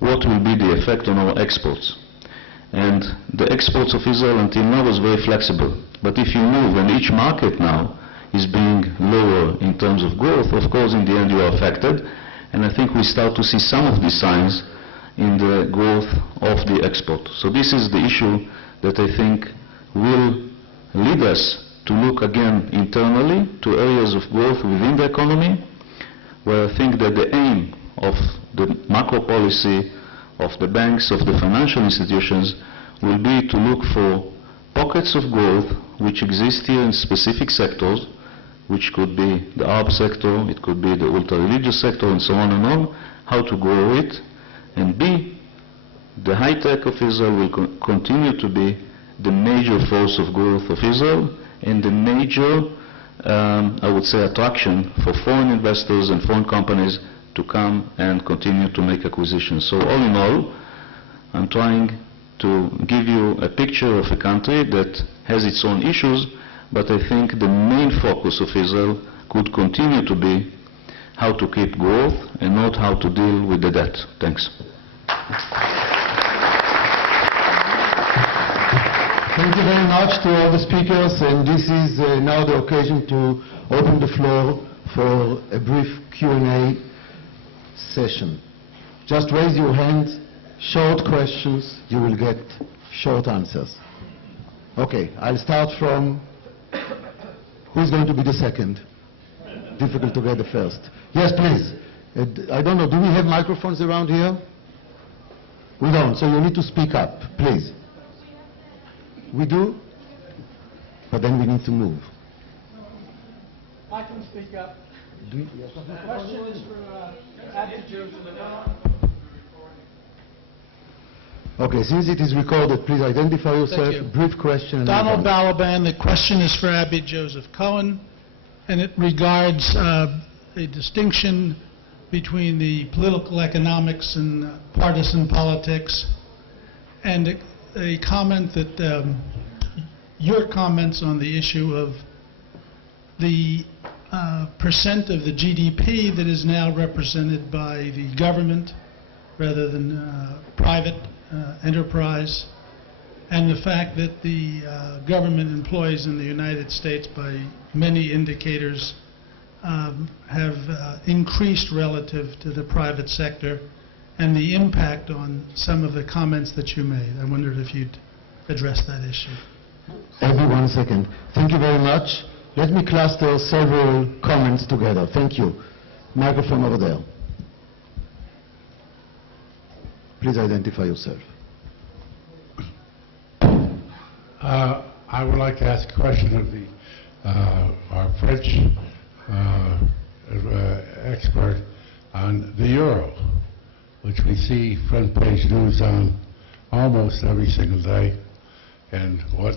what will be the effect on our exports? And the exports of Israel until now was very flexible. But if you move, and each market now is being lower in terms of growth, of course in the end you are affected. And I think we start to see some of these signs in the growth of the export. So this is the issue that I think will lead us to look again internally to areas of growth within the economy, where I think that the aim of the macro policy of the banks, of the financial institutions, will be to look for pockets of growth which exist here in specific sectors, which could be the Arab sector, it could be the ultra-religious sector, and so on and on, how to grow it, and B, the high-tech of Israel will continue to be the major force of growth of Israel, and the major, I would say, attraction for foreign investors and foreign companies to come and continue to make acquisitions. So all in all, I'm trying to give you a picture of a country that has its own issues, but I think the main focus of Israel could continue to be how to keep growth and not how to deal with the debt. Thanks. Thank you very much to all the speakers, and this is now the occasion to open the floor for a brief Q&A session. Just raise your hand, short questions, you will get short answers. Okay, I'll start from, who's going to be the second? Difficult to get the first. Yes, please. I don't know, do we have microphones around here? We don't, so you need to speak up, please. We do? But then we need to move. I can speak up. The question is for Abby Joseph. Okay, since it is recorded, please identify yourself, Thank you. brief question. And Donald move on. Balaban, the question is for Abby Joseph Cohen, and it regards a distinction between the political economics and partisan politics, and a comment that your comments on the issue of the percent of the GDP that is now represented by the government rather than private enterprise, and the fact that the government employees in the United States, by many indicators, have increased relative to the private sector, and the impact on some of the comments that you made. I wondered if you'd address that issue. Abby, 1 second. Thank you very much. Let me cluster several comments together. Thank you. Microphone over there. Please identify yourself. I would like to ask a question of our French expert on the euro, which we see front page news on almost every single day, and what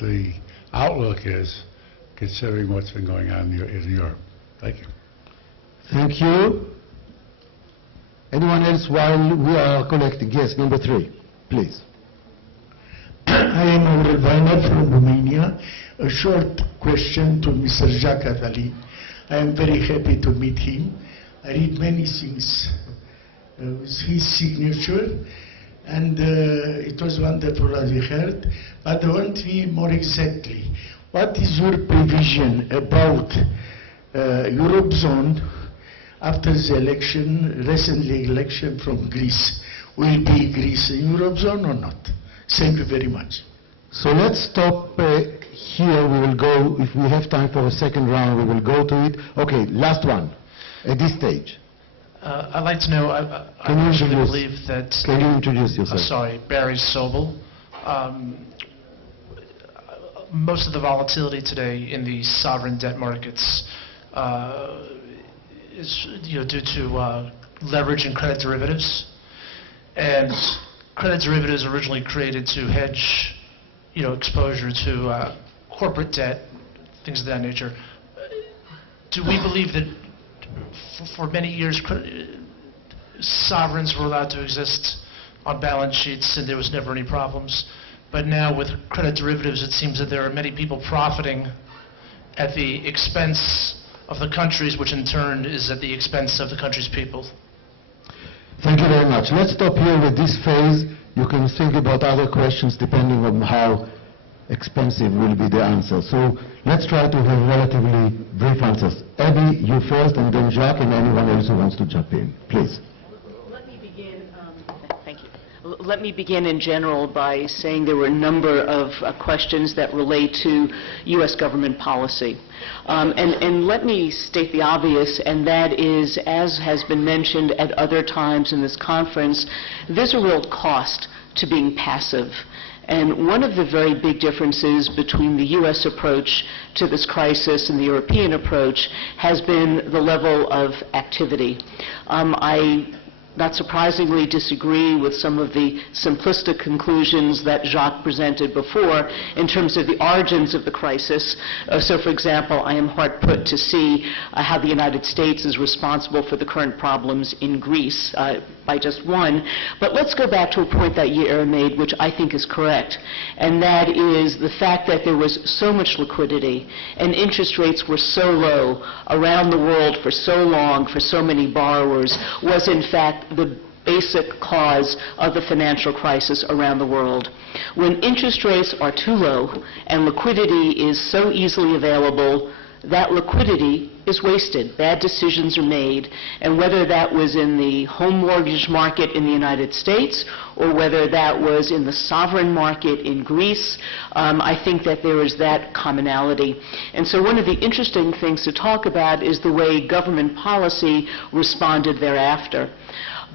the outlook is considering what's been going on in Europe. Thank you. Thank you. Anyone else while we are collecting? Yes, number 3, please. I am Aurel Weiner from Romania. A short question to Mr. Jacques Attali. I am very happy to meet him. I read many things with his signature, and it was wonderful as we heard. But I want to be more exactly, what is your prevision about Eurozone after the election, recently election from Greece? Will be Greece in Eurozone or not? Thank you very much. So let's stop here. We will go, if we have time for a second round, we will go to it. Okay, last one, at this stage. I'd like to know, I Can you actually introduce- believe that... Can you introduce yourself? Sorry, Barry Sobel. Most of the volatility today in the sovereign debt markets is due to leverage and credit derivatives. And credit derivatives originally created to hedge exposure to corporate debt, things of that nature. Do we believe that for many years sovereigns were allowed to exist on balance sheets and there was never any problems? But now with credit derivatives, it seems that there are many people profiting at the expense of the countries, which in turn is at the expense of the country's people. Thank you very much. Let's stop here with this phase. You can think about other questions depending on how expensive will be the answer. So let's try to have relatively brief answers. Abby, you first, and then Jacques, and anyone else who wants to jump in. Please. Let me begin. Thank you. Let me begin in general by saying there were a number of questions that relate to U.S. government policy. And let me state the obvious, and that is, as has been mentioned at other times in this conference, there's a real cost to being passive. And one of the very big differences between the U.S. approach to this crisis and the European approach has been the level of activity. I not surprisingly disagree with some of the simplistic conclusions that Jacques presented before in terms of the origins of the crisis. So, for example, I am hard put to see how the United States is responsible for the current problems in Greece. by just one. But let's go back to a point that Ya'ir made, which I think is correct, and that is the fact that there was so much liquidity and interest rates were so low around the world for so long for so many borrowers was in fact the basic cause of the financial crisis around the world. When interest rates are too low and liquidity is so easily available, that liquidity is wasted. Bad decisions are made, and whether that was in the home mortgage market in the United States or whether that was in the sovereign market in Greece, I think that there is that commonality. And so one of the interesting things to talk about is the way government policy responded thereafter.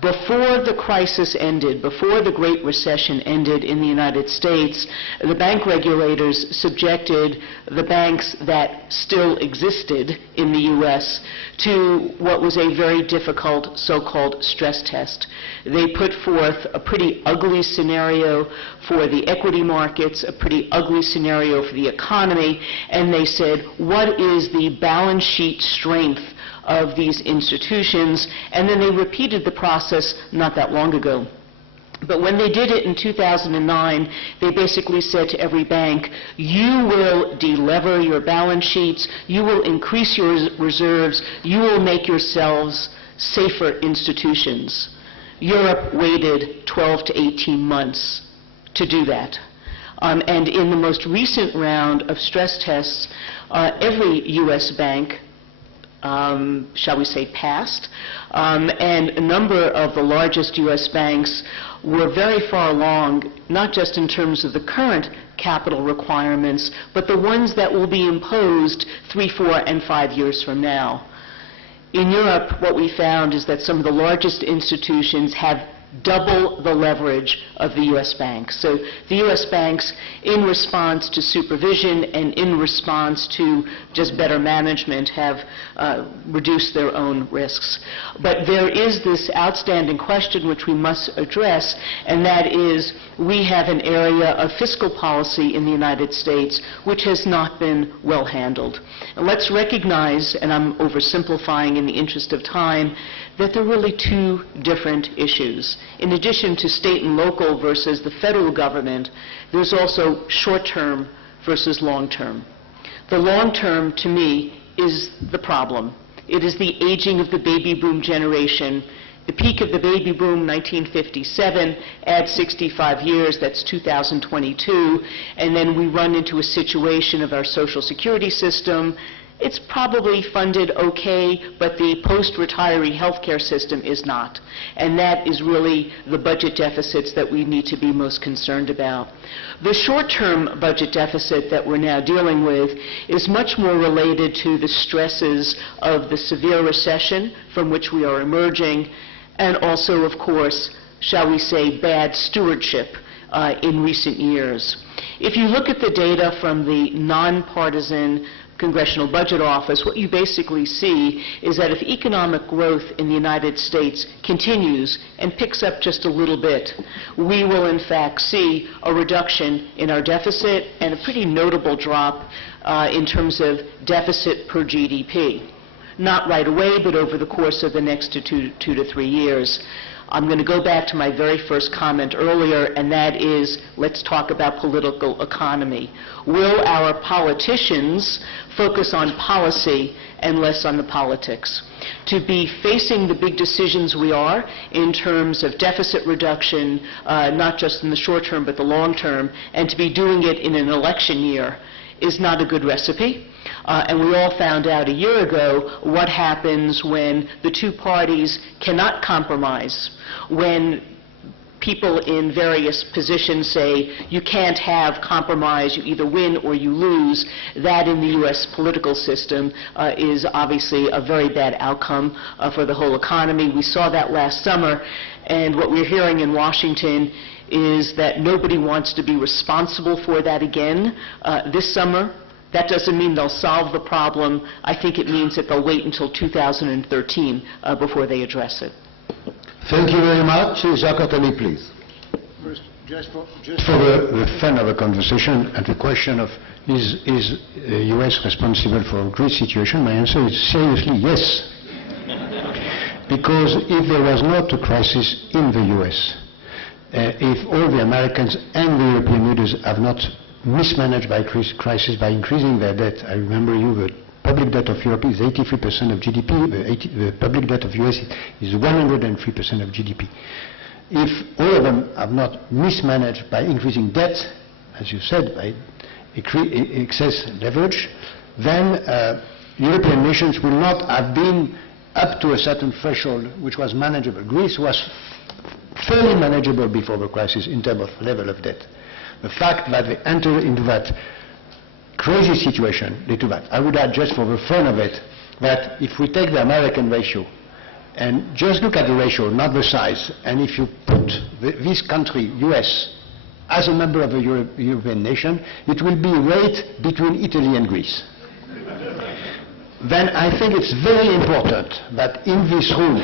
Before the crisis ended, before the Great Recession ended in the United States, the bank regulators subjected the banks that still existed in the U.S. to what was a very difficult so-called stress test. They put forth a pretty ugly scenario for the equity markets, a pretty ugly scenario for the economy, and they said, what is the balance sheet strength of these institutions? And then they repeated the process not that long ago. But when they did it in 2009, they basically said to every bank, you will delever your balance sheets, you will increase your reserves, you will make yourselves safer institutions. Europe waited 12 to 18 months to do that. And in the most recent round of stress tests, every U.S. bank shall we say, passed, and a number of the largest U.S. banks were very far along, not just in terms of the current capital requirements, but the ones that will be imposed 3, 4, and 5 years from now. In Europe, what we found is that some of the largest institutions have double the leverage of the U.S. banks. So the U.S. banks, in response to supervision and in response to just better management, have reduced their own risks. But there is this outstanding question which we must address, and that is we have an area of fiscal policy in the United States which has not been well handled. And let's recognize, and I'm oversimplifying in the interest of time, that there are really two different issues. In addition to state and local versus the federal government, there's also short-term versus long-term. The long-term, to me, is the problem. It is the aging of the baby boom generation. The peak of the baby boom, 1957, add 65 years, that's 2022, and then we run into a situation of our Social Security system. It's probably funded okay, but the post-retiree healthcare system is not. And that is really the budget deficits that we need to be most concerned about. The short-term budget deficit that we're now dealing with is much more related to the stresses of the severe recession from which we are emerging, and also, of course, shall we say, bad stewardship in recent years. If you look at the data from the nonpartisan Congressional Budget Office, what you basically see is that if economic growth in the United States continues and picks up just a little bit, we will in fact see a reduction in our deficit and a pretty notable drop in terms of deficit per GDP. Not right away, but over the course of the next 2 to 3 years. I'm going to go back to my very first comment earlier, and that is, let's talk about political economy. Will our politicians focus on policy and less on the politics? To be facing the big decisions we are in terms of deficit reduction, not just in the short term but the long term, and to be doing it in an election year is not a good recipe. And we all found out a year ago what happens when the two parties cannot compromise, when people in various positions say you can't have compromise, you either win or you lose. That in the U.S. political system is obviously a very bad outcome for the whole economy. We saw that last summer, and what we're hearing in Washington is that nobody wants to be responsible for that again this summer. That doesn't mean they'll solve the problem. I think it means that they'll wait until 2013 before they address it. Thank you very much. Jacques Attali, please. First, just for the fun of the conversation, and the question of is the U.S. responsible for a Greece situation, my answer is seriously yes. Because if there was not a crisis in the US, if all the Americans and the European leaders have not mismanaged by crisis by increasing their debt, I remember the public debt of Europe is 83% of GDP, the public debt of US is 103% of GDP. If all of them have not mismanaged by increasing debt, as you said, by excess leverage, then European nations will not have been up to a certain threshold which was manageable. Greece was fairly manageable before the crisis in terms of level of debt. The fact that they entered into that crazy situation led to that. I would add, just for the fun of it, that if we take the American ratio and just look at the ratio, not the size, and if you put this country, US, as a member of a European nation, it will be right between Italy and Greece. Then I think it's very important that in this room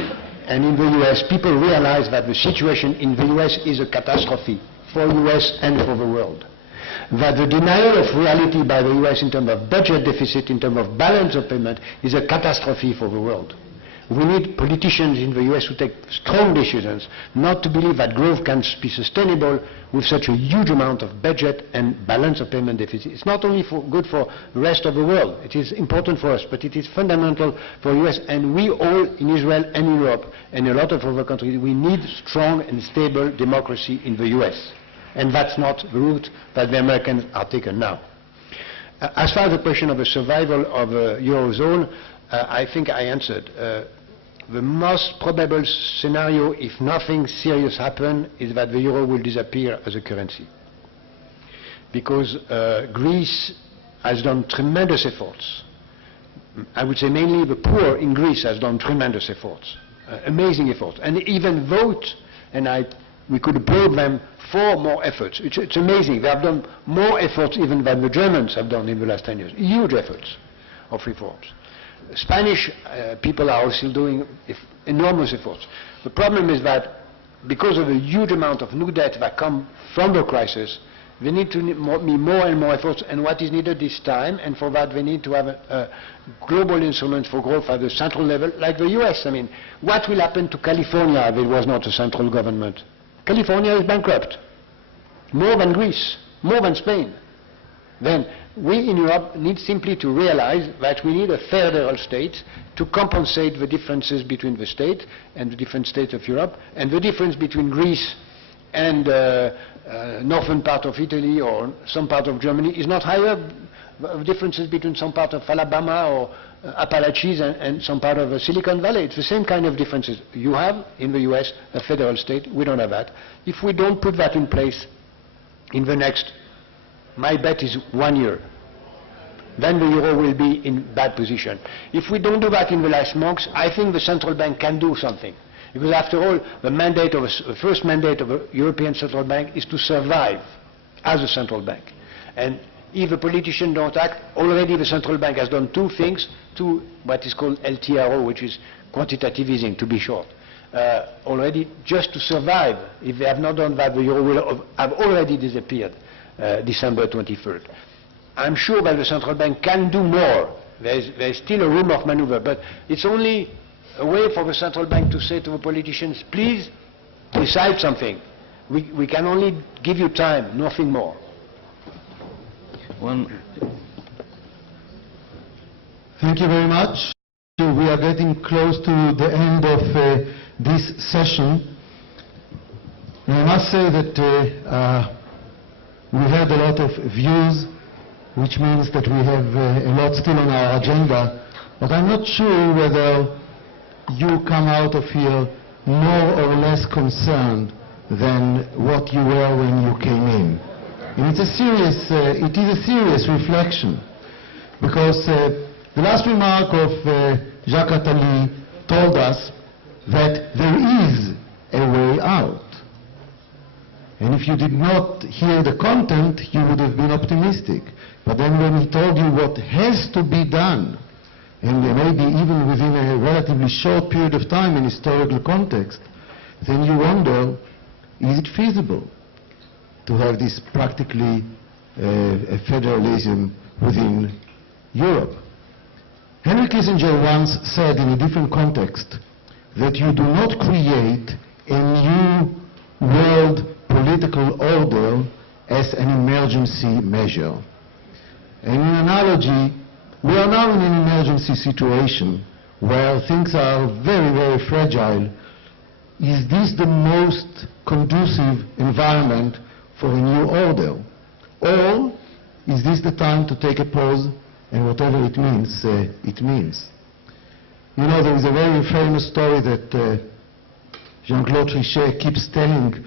and in the US, people realize that the situation in the US is a catastrophe for the US and for the world. That the denial of reality by the US in terms of budget deficit, in terms of balance of payment, is a catastrophe for the world. We need politicians in the US who take strong decisions, not to believe that growth can be sustainable with such a huge amount of budget and balance of payment deficit. It's not only good for the rest of the world, it is important for us, but it is fundamental for the US, and we all in Israel and Europe and a lot of other countries, we need strong and stable democracy in the US. And that's not the route that the Americans are taking now. As far as the question of the survival of the Eurozone, I think I answered. The most probable scenario, if nothing serious happens, is that the euro will disappear as a currency. Because Greece has done tremendous efforts. I would say mainly the poor in Greece has done tremendous efforts, amazing efforts. And even vote, and we could applaud them for more efforts. It's amazing. They have done more efforts even than the Germans have done in the last 10 years. Huge efforts of reforms. Spanish people are also doing enormous efforts. The problem is that because of the huge amount of new debt that come from the crisis, they need to be more and more efforts, and what is needed this time, and for that they need to have a global instrument for growth at the central level, like the US. I mean, what will happen to California if it was not a central government? California is bankrupt, more than Greece, more than Spain. Then we in Europe need simply to realize that we need a federal state to compensate the differences between the state and the different states of Europe, and the difference between Greece and northern part of Italy or some part of Germany is not higher. The differences between some part of Alabama or Appalachians and some part of the Silicon Valley, it's the same kind of differences. You have in the US a federal state, we don't have that. If we don't put that in place in the next, my bet is 1 year, then the euro will be in bad position. If we don't do that in the last months, I think the central bank can do something. Because after all, the first mandate of a European central bank is to survive as a central bank. And if the politicians don't act, already the central bank has done two things, what is called LTRO, which is quantitative easing, to be short. Already just to survive. If they have not done that, the euro will have already disappeared December 23rd. I'm sure that the central bank can do more. There's still a room of maneuver, but it's only a way for the central bank to say to the politicians, please decide something. We can only give you time, nothing more. Thank you very much. We are getting close to the end of this session. And I must say that we had a lot of views, which means that we have a lot still on our agenda. But I'm not sure whether you come out of here more or less concerned than what you were when you came in. And it is a serious reflection, because the last remark of Jacques Attali told us that there is a way out. And if you did not hear the content, you would have been optimistic. But then when he told you what has to be done, and maybe even within a relatively short period of time in historical context, then you wonder, is it feasible to have this practically a federalism within Europe? Henry Kissinger once said in a different context, that you do not create a new world political order as an emergency measure. And in analogy, we are now in an emergency situation where things are very, very fragile. Is this the most conducive environment for a new order? Or is this the time to take a pause and whatever it means, it means? You know, there is a very famous story that Jean-Claude Trichet keeps telling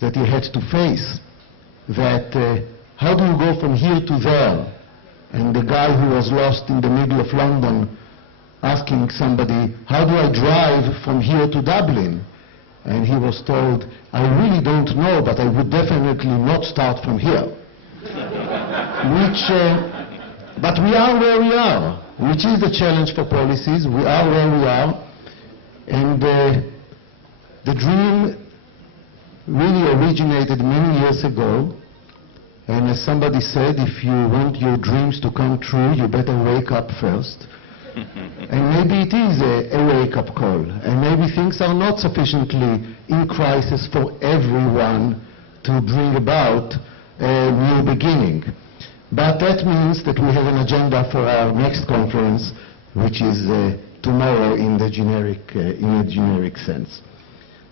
that he had to face, that how do you go from here to there? And the guy who was lost in the middle of London asking somebody, how do I drive from here to Dublin? And he was told, I really don't know, but I would definitely not start from here. But we are where we are, which is the challenge for policies. We are where we are. And the dream really originated many years ago. And as somebody said, if you want your dreams to come true, you better wake up first. And maybe it is a wake-up call. And maybe things are not sufficiently in crisis for everyone to bring about a new beginning. But that means that we have an agenda for our next conference, which is tomorrow in the generic sense.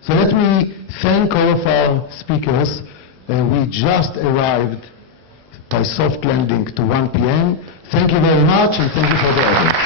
So let me thank all of our speakers. We just arrived by soft landing to 1 p.m. Thank you very much, and thank you for the audience.